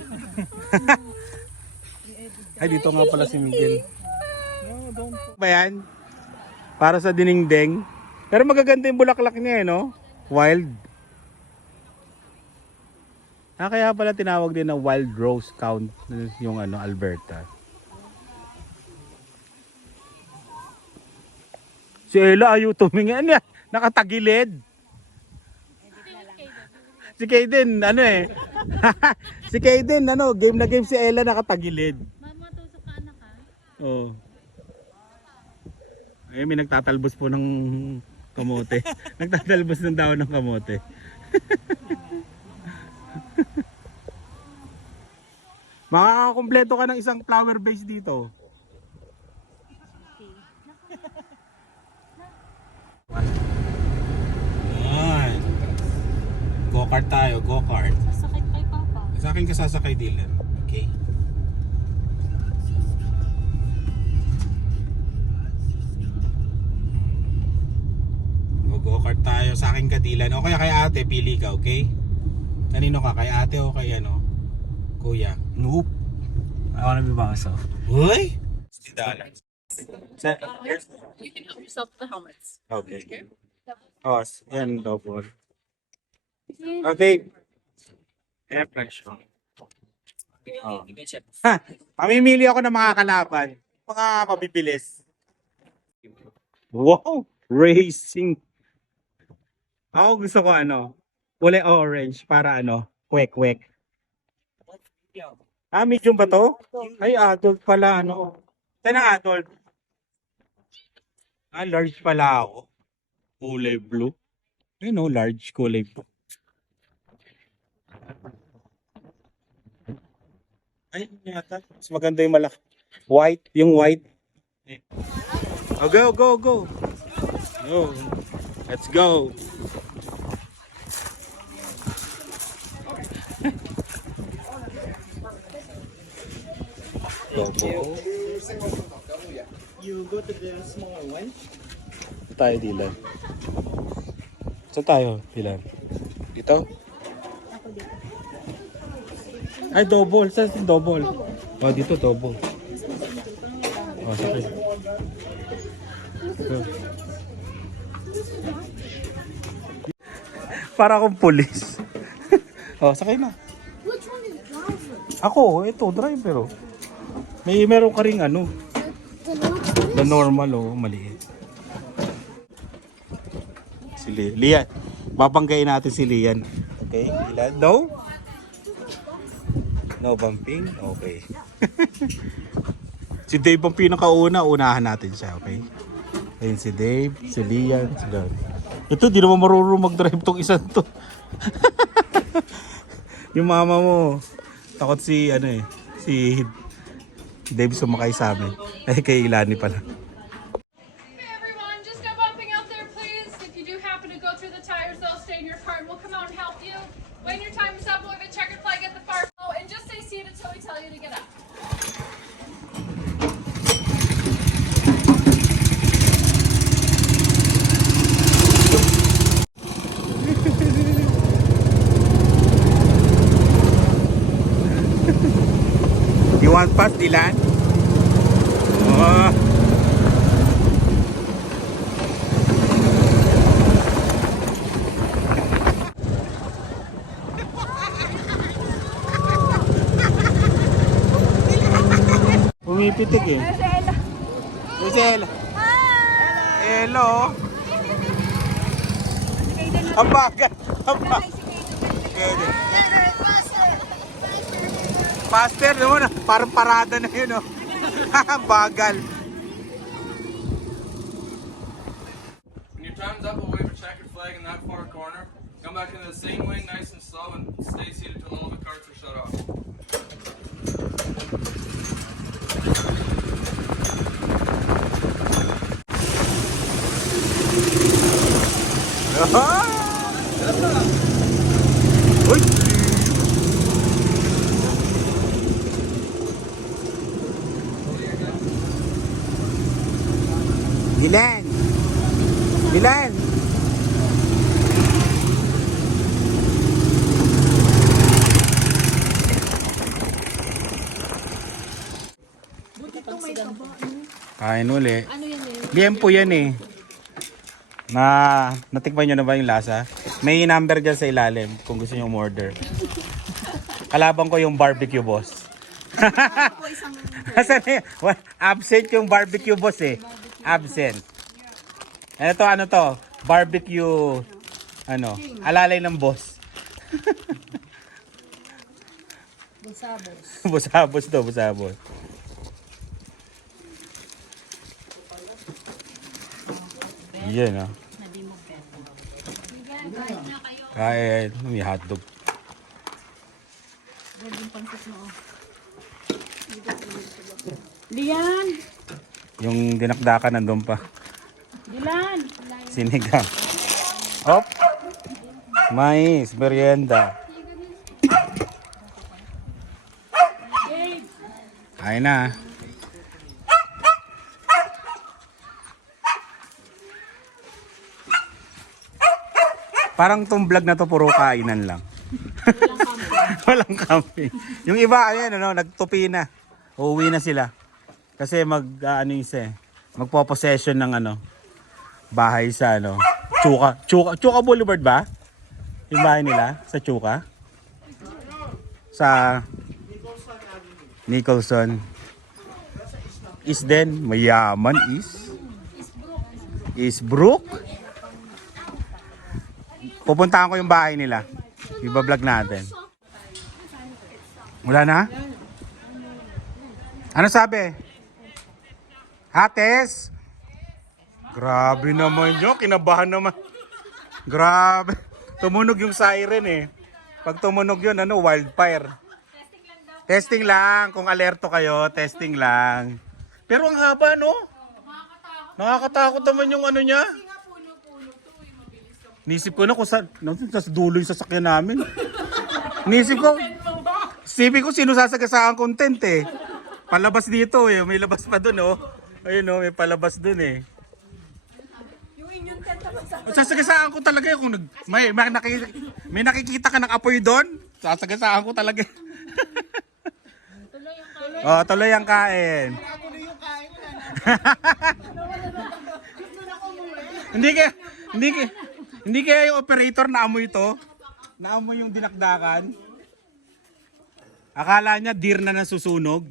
Ay, dito nga pala si Miguel. Ba yan? Para sa dinengdeng. Pero magaganda yung bulaklak niya, eh, no? Wild. Kaya pala tinawag din na Wild Rose Count yung ano, Alberta. Si Ella ayaw tumingin. Ano yan? Nakatagilid. Si Kaden, ano eh. Si Kaden, ano, game na game si Ella nakatagilid. Mama, tusok ka na ka. Oo. Ay, may nagtatalbos po ng kamote. Nagtatalbos ng daon ng kamote. Makakakompleto ka ng isang flower base dito. Yan. Go-kart tayo, go-kart. Sasakit kay Papa. Sa akin ka sasakay dealer. Okay. Go-kart tayo. Sa akin ka dealer. O kaya kay ate, pili ka, okay? Kanino ka? Kay ate o kay ano? Kuya? Nope. Ako na bibasa. Uy! $60. You can help yourself to the helmets. Okay. Oh, yan double. Okay. Air pressure. Oh. Ha, pamimili ako ng mga kalaban. Mga mabibilis. Wow! Racing. Ako gusto ko ano, kulay orange para ano, kwek-kwek. Ah, medium ba to? Ay, adult pala ano. Saan ang adult? Ah, large pala ako. Kulay blue. Ayun no, large kulay blue. Ay, yata. Mas maganda yung malaki. White, yung white. Oh, go, go, go. Go. Let's go. Go, go. You go to the smaller one. Saan tayo, Dylan? Saan tayo, Dylan? Dito? Ay, double. Saan yung double? Oh, dito, double. Oh, sakay. Go. Para akong pulis. Oh, sakay na. Ako, ito, driver. Oh. Meron ka ring ano. The normal, oh, maliit. Si Lian. Babanggain natin si Lian. Okay, Lian. No? No bumping? Okay. Si Dave ang pinakauna. Unahan natin siya, okay? Ayun si Dave, si Lian, si Don. Ito, di naman marunong mag-drive tong isa to. Yung mama mo, takot si, si Dave sumakay sa amin. Ay, kay Ilani pala. Hey everyone, just no bumping out there please. If you do happen to go through the tires, they'll stay in your car and we'll come out and help you. When your time is up, we'll have a checkered flag at the far. Oh, and just stay seated until we tell you to get up. You want pass, Dylan? Oh. Pumipitik eh. Rosella. Hello. Ang bagal. Ang bagal. Faster naman, parang parada na yun, oh. Bagal. When your time's up, we'll wave a checkered flag in that far corner. Come back in the same way, nice and slow, and stay seated till all the carts are shut off. Uy! Dylan! Dylan! Kain uli. Ano yan eh? Liempo yan eh. Natikman nyo na ba yung lasa? May number dyan sa ilalim kung gusto nyo umorder. Kalaban ko yung barbecue boss. Asan na yun? Absent yung barbecue boss eh. Absent. Ano to? Barbecue, alalay ng boss. Busabos. Busabos to, busabos. Yan ah. Kain, may hotdog. Lian! Yung dinakdakan nandun pa. Dilan! Sinigang. Hop! Mais, merienda. Kain na. Parang tong vlog na to puro kainan lang. Walang camping. Yung iba, nagtupi na. Uuwi na sila. Kasi magpo-possession ng bahay sa Chuka Boulevard ba? Yung bahay nila sa Chuka? Sa Nicholson. Isden, mayaman Eastbrook. Pupuntahan ko yung bahay nila. Iba-vlog natin. Wala na? Ano sabi? Hates? Grabe naman yun. Kinabahan naman. Grabe. Tumunog yung siren eh. Pag tumunog yun, wildfire. Testing lang. Kung alerto kayo, testing lang. Pero ang haba, no? Nakakatakot naman yung ano niya. Nisip ko na kung sa dulo yung sasakyan namin. Nisip ko, sipin ko sino sasagasaan content eh. Palabas dito eh, may labas pa dun oh. Ayun oh, may palabas dun eh. Yung inyong tent naman sa... Sasagasaan ko talaga kung may nakikita ka ng apoy doon. Sasagasaan ko talaga. Oh, tuloy ang kain. Hindi kaya yung operator naamoy ito. Naamoy yung dinakdakan. Akala niya deer na nasusunog.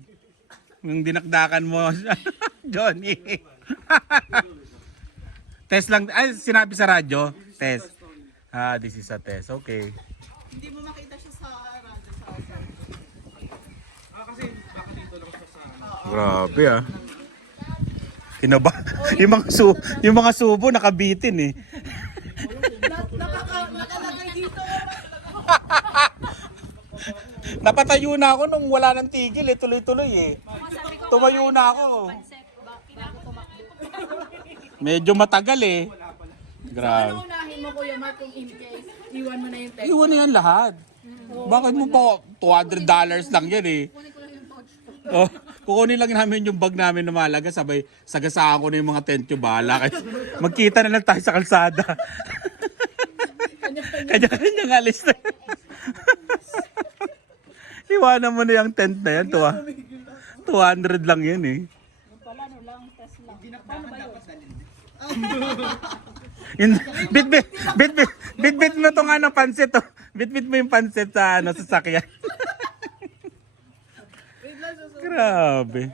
Yung dinakdakan mo, Johnny. Test lang. Ay, sinabi sa radyo. Test. This is a test. Okay. Hindi mo makita siya sa radyo sa Kasi baka dito lang siya sa... Grabe Kinaba. Yung mga subo nakabitin eh. nakalagay dito. Napatayo na ako nung wala nang tigil eh. Tuloy-tuloy eh. Tumayo na ako. Medyo matagal eh. Grabe. Ano unahin mo Kuya Mark kung in case iwan mo na yung tent? Iwan na yan lahat. Bakit mo pa $200 lang yan eh. Oh, kukunin lang namin yung bag namin na mahalaga, sabay sagasaan ko na yung mga tent yung bahala. Magkita na lang tayo sa kalsada. Kanya-kanya nga alis na. Iwanan mo na yung tent na yan. 200 lang yan eh. Bit mo tong ano, pansit oh. Bit mo yung pansit sa ano, sasakyan. Grabe.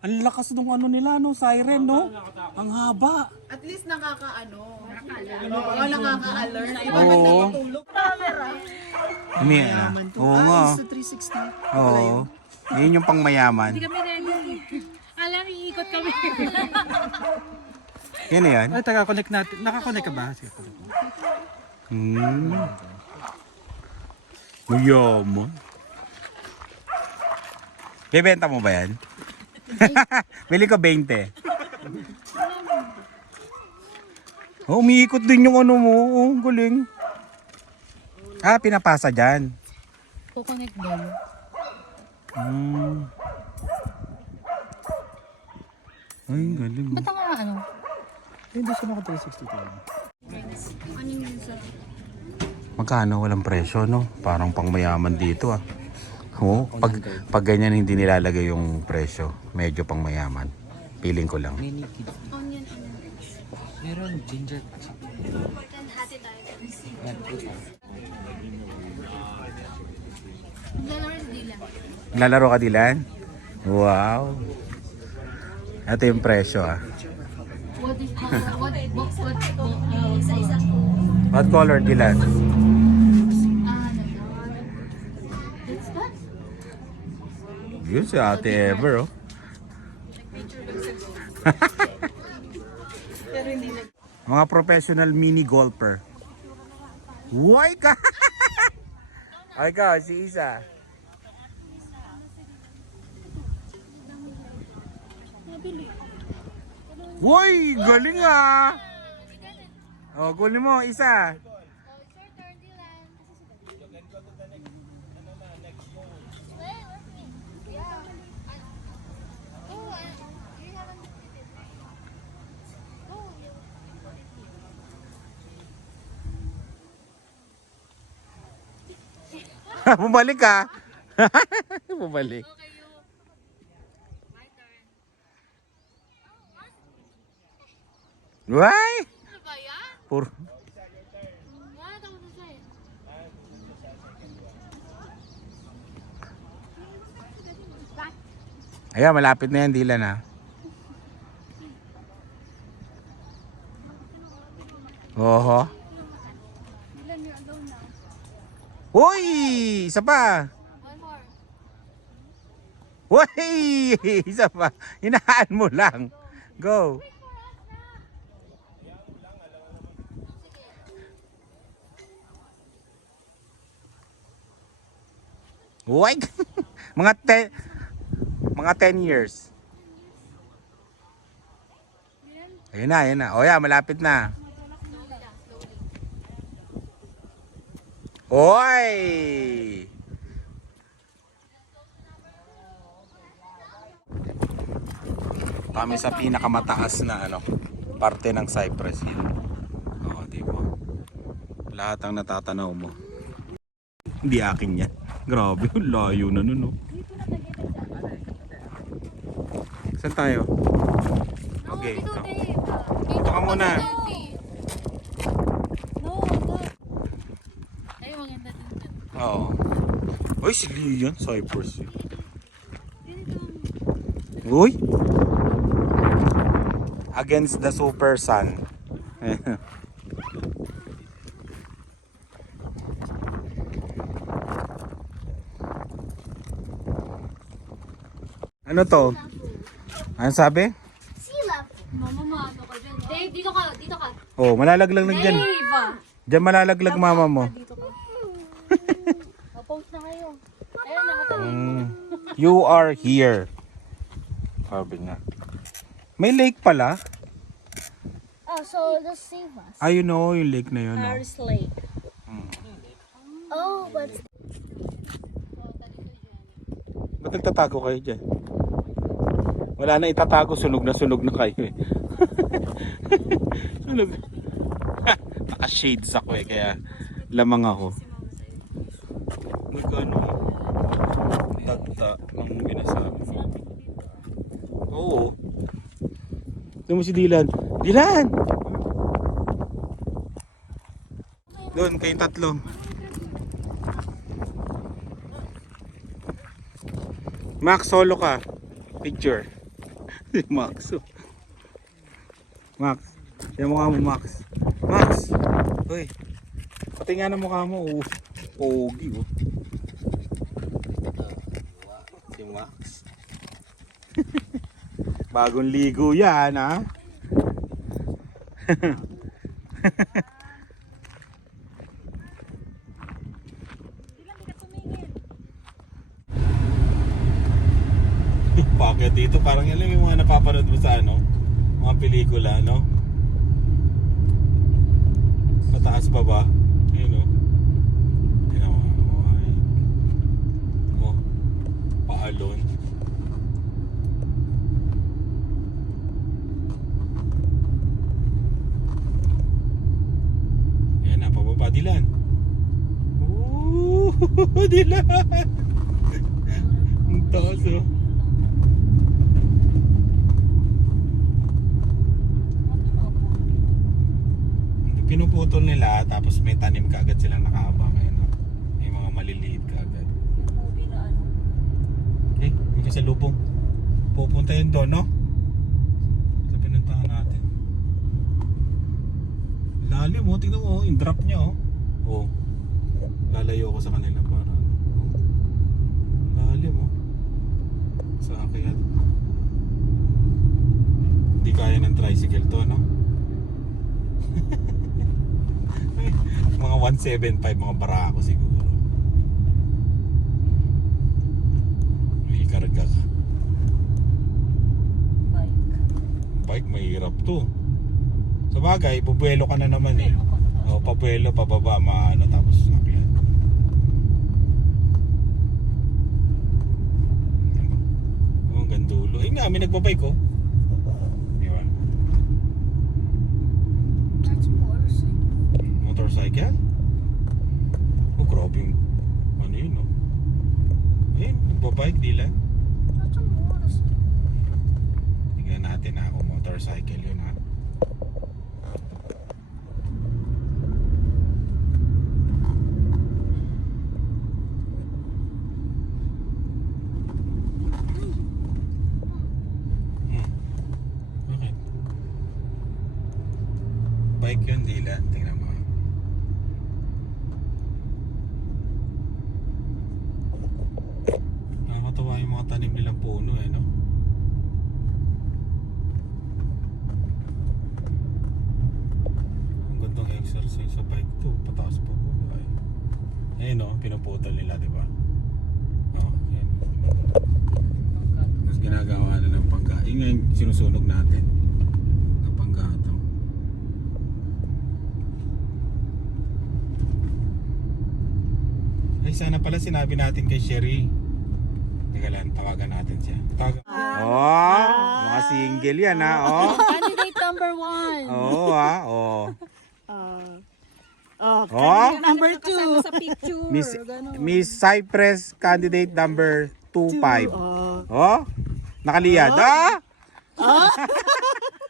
Ang lakas nung ano nila, no? Siren, no? Ang haba. At least nakaka-alert. Iba Oo. natutulog. Camera. Oo nga. 360. Oo. Yun yung pangmayaman. Hindi kami ready. Alam, iikot kami. Yan na yan. Ay, taga-connect natin. Naka-connect ka ba? Sige, connect. Mayaman. Bebenta mo ba yan? Bili ko 20. Oh, umiikot din yung ano mo. Oh, galing. Pinapasa dyan. Kukonek doon. Ay, galing. Ba't ang ano? Hindi siya naka 360 tayo. Magkano? Walang presyo, no? Parang pangmayaman dito, ah. Oo, pag ganyan hindi nilalagay yung presyo, medyo pangmayaman. Feeling ko lang. Meron ginger. Naglalaro ka, Dylan? Wow. Ito yung presyo, ah. What color, Dylan? Yun si Ate Ever, oh. Mga professional mini golfer. Why ka? Ay ka, si Isa. Uy, galing ah. Oh, galing mo, Isa. Bumalik ka. Bumalik. Why? Puro. Ayan, malapit na yan, Dylan na. Oho. Uy! Isa pa! Uy! Isa pa! Hinaan mo lang. Go! Uy! Mga 10 years. Ayun na. O yan, malapit na. Oy! Kami sa pinakamataas na parte ng Cypress Hill. Oo, di ba? Lahat ang natatanaw mo. Hindi akin yan. Grabe, layo na nun, no? Saan tayo? Okay. Dito ka muna. Ay, maganda dito. Oo. Uy, si Lian, Cypress Hill. Uy! Against the super sun. Ano to? Ano sabi? Mama, maano ka dyan. Dave, dito ka. Oh, malalaglag lang dyan. Dave! Diyan malalaglag mama mo. Dito ka. Post na kayo. Ayun, nakatayo. You are here. Sabi nga. May lake pala. Oh, so let's save us. Ah, you know, yung lake na yun. No? Paris Lake. Oh, but Ba't nagtatago kayo dyan? Wala na itatago, sunog na kayo eh. Sunog. Naka-shades ako eh, kaya lamang ako. Magkano? Tagta ng binasabi. Oo. Ito mo si Dylan. Dylan! Doon, kayong tatlo. Max, solo ka. Picture. Max. Max. Yan mukha mo, Max. Max! Uy. Pati nga na mukha mo. Pogi, oh. Si Max. Bagong ligo yan, ha? Bakit dito? Parang yan lang yung mga napapanood mo sa mga pelikula, no? Mataas pa ba? Ayun, no? Ayun, oh. Paalon. Yan na, pababa. Dylan. Ooh, Dylan. Ang taas, oh. Pinuputol nila, tapos may tanim kaagad silang nakaabang. May mga maliliit kaagad. Okay, may kasalubong. Pupunta yun doon, no? Sa pinuntahan natin. Lalim, oh. Tingnan mo, yung drop niya, oh. Oh. Lalayo ko sa kanila para. Lalim, oh. Sa akin. Hindi kaya ng tricycle to, no? Mga 175, mga barako siguro. May karga ka. Bike, mahirap to. Sa bagay, bubuelo ka na naman eh. O, pabuelo, pababa, maano, tapos akyat. Oh, gandulo. Eh nga, may nagbabike, oh. Diba? Motorcycle? Oh, grabe yung ano yun, no? Ayun, nagbabike, Dylan. Tignan natin ha, kung motorcycle yun, ha? Bakit? Bike yun, Dylan. Tingnan mo. Nakakatawa yung mga tanim nilang puno eh, no? Ang gandang exercise sa bike to. Pataas pa po. Ayun, no? Pinuputol nila, di ba? Oh, yan. ginagawa na ng pangga. Yung ngayon sinusunog natin. Ng panggatong. Ay, sana pala sinabi natin kay Sherry. Teka lang, tawagan natin siya. Tawagan. Oh, mga single yan ha. Oh. Candidate number 1. Oo ha. Oh. Oh, Oh. number 2. Sa picture. Miss Cypress candidate number 25. Oh. Oh. Nakaliyad. Ah.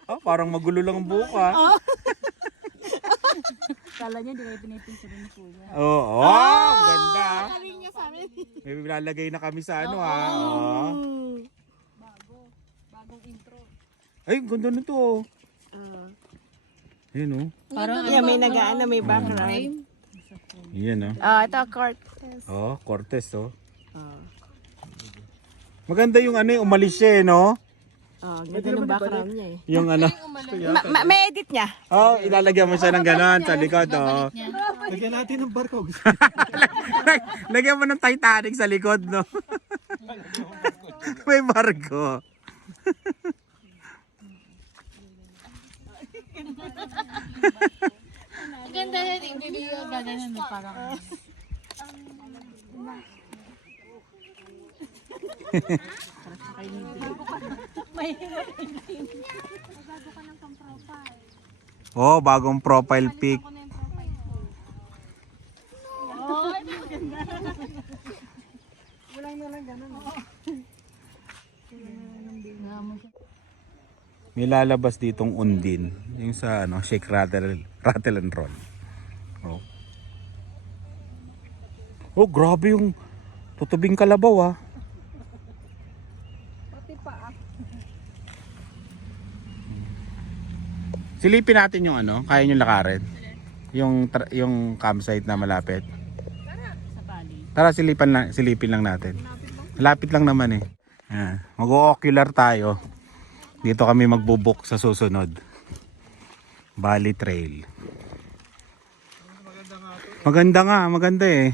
Oh, parang magulo lang ang buhok ah. Kala niya, di kayo pinipicture ni Kuya. Oo. Oh, ganda. Galing niya sa amin. May lalagay na kami sa ano ha. Oh. Bagong intro. Ay, ganda nito. Ayun oh. Parang Yeah, may nagaan na may background. frame. Yan oh. Ito, Cortez. Oh, Cortez oh. Maganda yung ano, umalis siya eh, no? Ganda ng background niya eh. Yung ano. May edit niya. Oh, ilalagyan mo siya ng ganon sa likod oh. Lagyan natin ng barcode. Lagyan mo ng Titanic sa likod, no? May barko. Ganda yan, ibibigay ko ganyan parang. Oh, bagong profile pic. May lalabas ditong undin, yung sa ano, shake rattle and roll. Oh. Oh, grabe yung tutubing kalabaw ah. Silipin natin yung ano, kaya nyo lakarin. Yung campsite na malapit. Tara, silipin lang natin. Malapit lang naman eh. Mag-o-ocular tayo. Dito kami magbubuk sa susunod. Bali Trail. Maganda eh.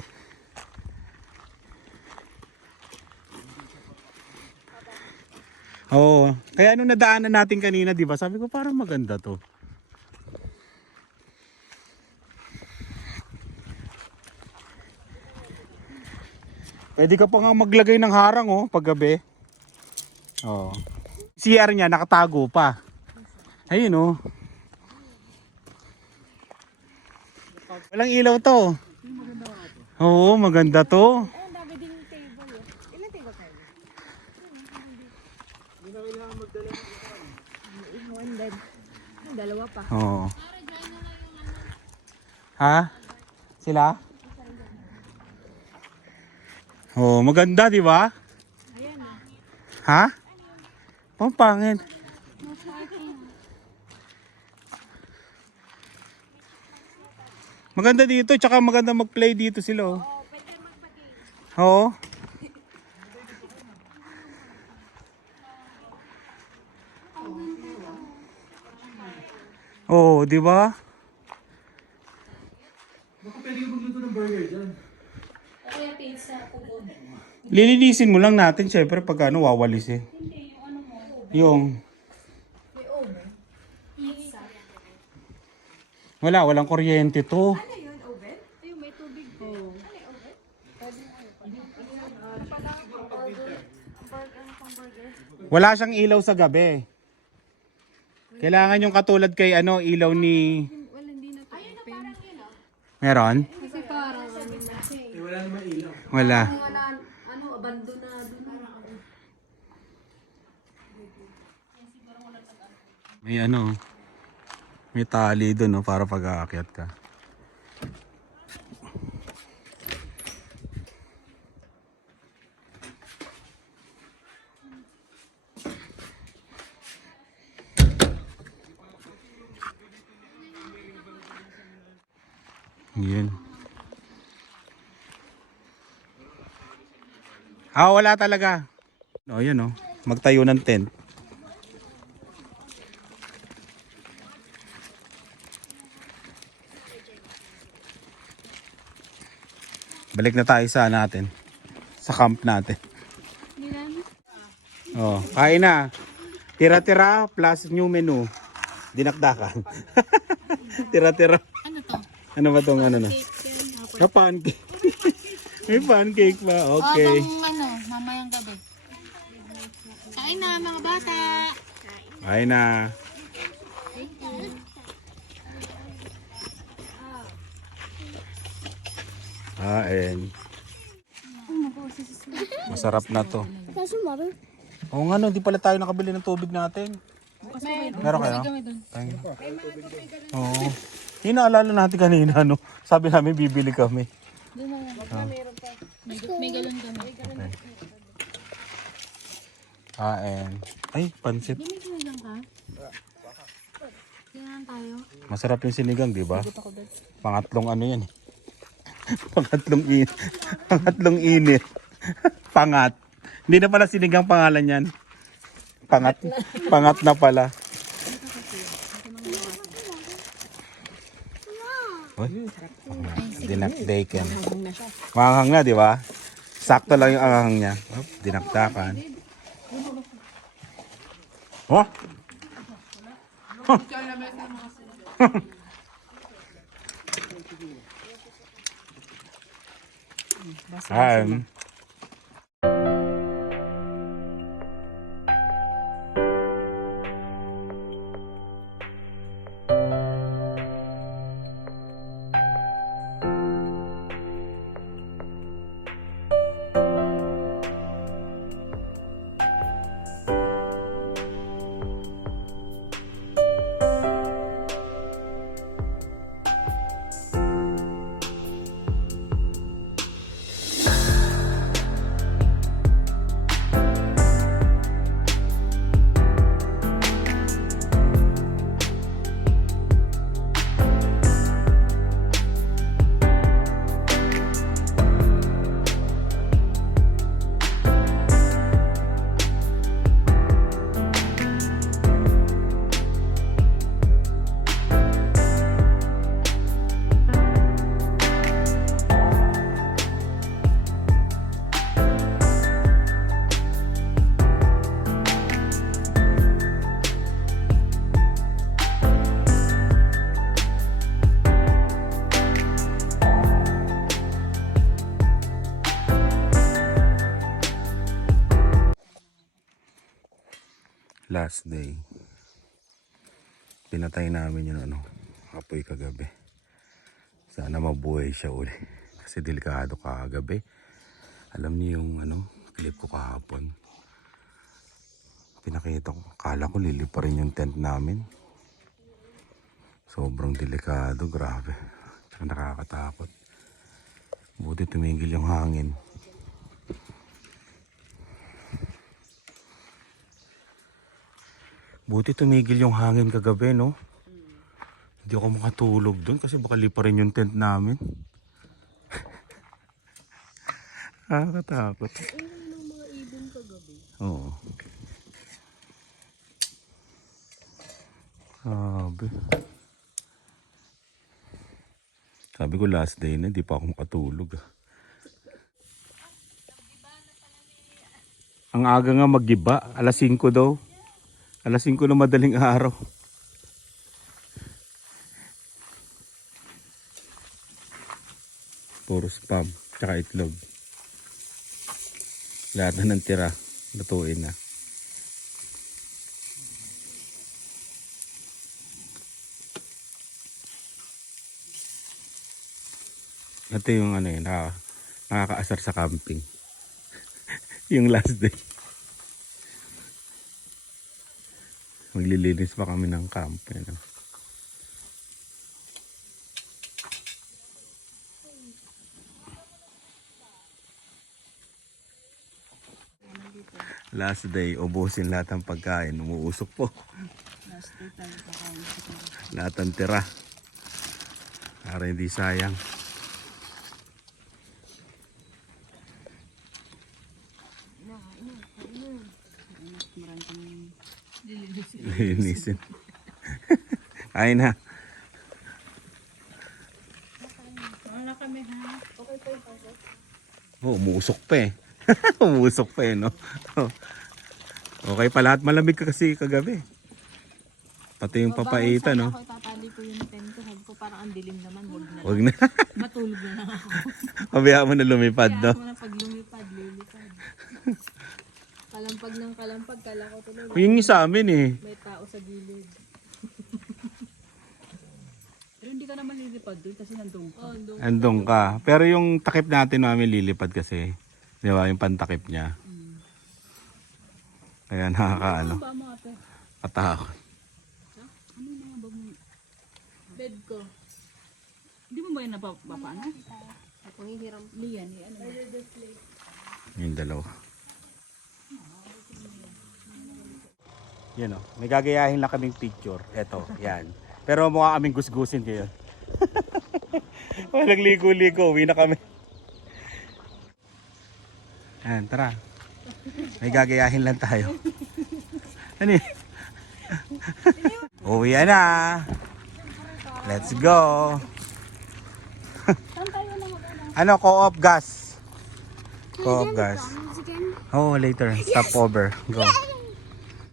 Oo. Kaya nung nadaanan natin kanina, di ba? Sabi ko parang maganda to. Pwede ka pa nga maglagay ng harang oh, paggabi. Oh. CR niya nakatago pa. Ayun oh. Walang ilaw to. Oo, maganda to. Dalawa pa. Oo. Ha? Sila? Oh, maganda, di ba? Ha? Pampangin. Maganda dito, tsaka maganda mag-play dito sila. Oh. Oo. Oo, di ba? Baka pwede ka magluto ng burger dyan. Kaya pizza, kubod. Lilinisin mo lang natin syempre pag ano wawalis eh. Hindi, yung ano mo. Yung May oven. Pizza. walang kuryente to. Ayun, may tubig po. Wala siyang ilaw sa gabi. Kailangan yung katulad kay ano, ilaw ni... Meron? Kasi parang Wala naman ilaw. Wala. ano, abandonado na. May ano, may tali doon no, para pag-aakyat ka. Yan. Wala talaga. O, yan o. Magtayo ng tent. Balik na tayo sa natin. Sa camp natin. Oh, kain na. Tira-tira plus new menu. Dinakdakan. Tira-tira. Ano to? Ano ba tong ano na? Ah, pancake. May pancake pa. Okay. Ano, mamayang gabi. Kain na mga bata. Kain na. Kain. Masarap na to. Oo nga no, hindi pala tayo nakabili ng tubig natin. Meron kayo? Thank you. Oo. Yung naalala natin kanina, no? Sabi namin bibili kami. May galon kami. Okay. Kain. Ay, pansit. May sinigang ka? Sinigang tayo. Masarap yung sinigang, di ba? Pangatlong ano yan. Pangatlong init. Pangatlong init. Pangat. Hindi na pala sinigang pangalan yan. Pangat. Pangat na pala. Uy. Dinakdakan. Maanghang na, di ba? Sakto lang yung anghang niya. Oh, dinakdakan. Oh! Huh. Kain. Last day. Pinatay namin yung ano, apoy kagabi. Sana mabuhay siya uli. Kasi delikado kagabi. Alam niyo yung ano, clip ko kahapon. Pinakita ko, kala ko lilipa rin yung tent namin. Sobrang delikado, grabe. Tsaka nakakatakot. Buti tumigil yung hangin. Buti tumigil yung hangin kagabi, no? Hindi ako makatulog doon kasi baka lipa rin yung tent namin. Nakakatakot. Mga ibon kagabi. Oo. Sabi. Sabi ko last day na, di pa ako makatulog. Ang aga nga maggiba, alas 5 daw. Alas 5 na madaling araw. Puro spam, tsaka itlog. Lahat na ng tira, lutuin na. Ito yung ano yun, nakakaasar sa camping. Yung last day. Maglilinis pa kami ng camp. Ano? Last day, ubusin lahat ng pagkain. Umuusok po. Lahat ng tira. Para hindi sayang. Linisin. Kain na. Wala kami ha. Oh, umusok pa eh. Umusok pa eh, no? Okay pa lahat. Malamig ka kasi kagabi. Pati yung papaitan, no? Ako itatali ko yung tent ko. Sabi ko parang ang dilim naman. Huwag na. Matulog na lang ako. Pabayaan mo na lumipad, no? Kaya ako na pag lumipad, lilipad. Kalampag ng kalampag, kala ko tuloy. Yung sa amin eh. May tao sa gilid. Pero hindi ka naman lilipad doon kasi nandun ka. Oh, Andong ka. Pero yung takip natin namin lilipad kasi. Di ba? Yung pantakip niya. Kaya nakakaano. ba mo ate? Katakot. Ano yung mga bag mo? Bed ko. Hindi mo ba yun napapano? Ako hihiram. Lian, ano? Yung dalawa. Yan o. May gagayahin lang kaming picture. Eto, yan. Pero mukha kaming gusgusin kayo. Walang ligo-ligo. Uwi na kami. Yan, tara. May gagayahin lang tayo. Ano yun? Uwi na. Let's go. Ano, co-op gas. Co-op gas. Oh, later. Stop over. Go.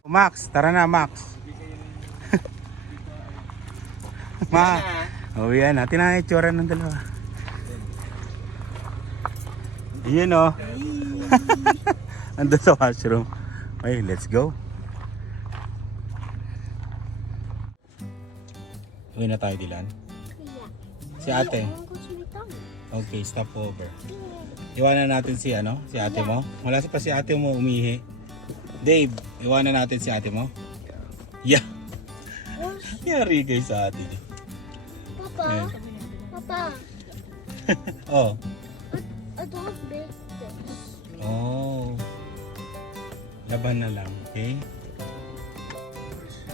Max, tara na Max. Uwi na. Tingnan ang itsura ng dalawa. Yun o. Ando sa washroom. Okay, let's go. Uwi na tayo, Dylan. Si ate. Okay, stop over. Iwanan natin si si ate mo. Wala pa si ate mo umihi. Dave, iwanan natin si ate mo. Yeah. Yari kayo sa ate. Papa, Eh. Papa, Oh. I don't make this. Oh. Laban na lang, okay?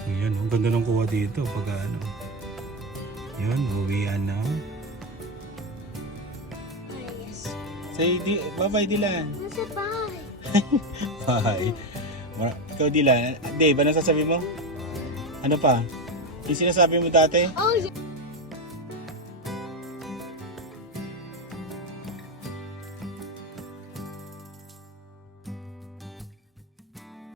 Ayan, ang ganda ng kuha dito pag ano. Yun, uwian na. Yes. Say, bye-bye Dylan. Nasa bahay. Bye. Ikaw Dylan, Dave, ano sasabi mo? Ano pa? Yung sinasabi mo dati? Oh, yeah.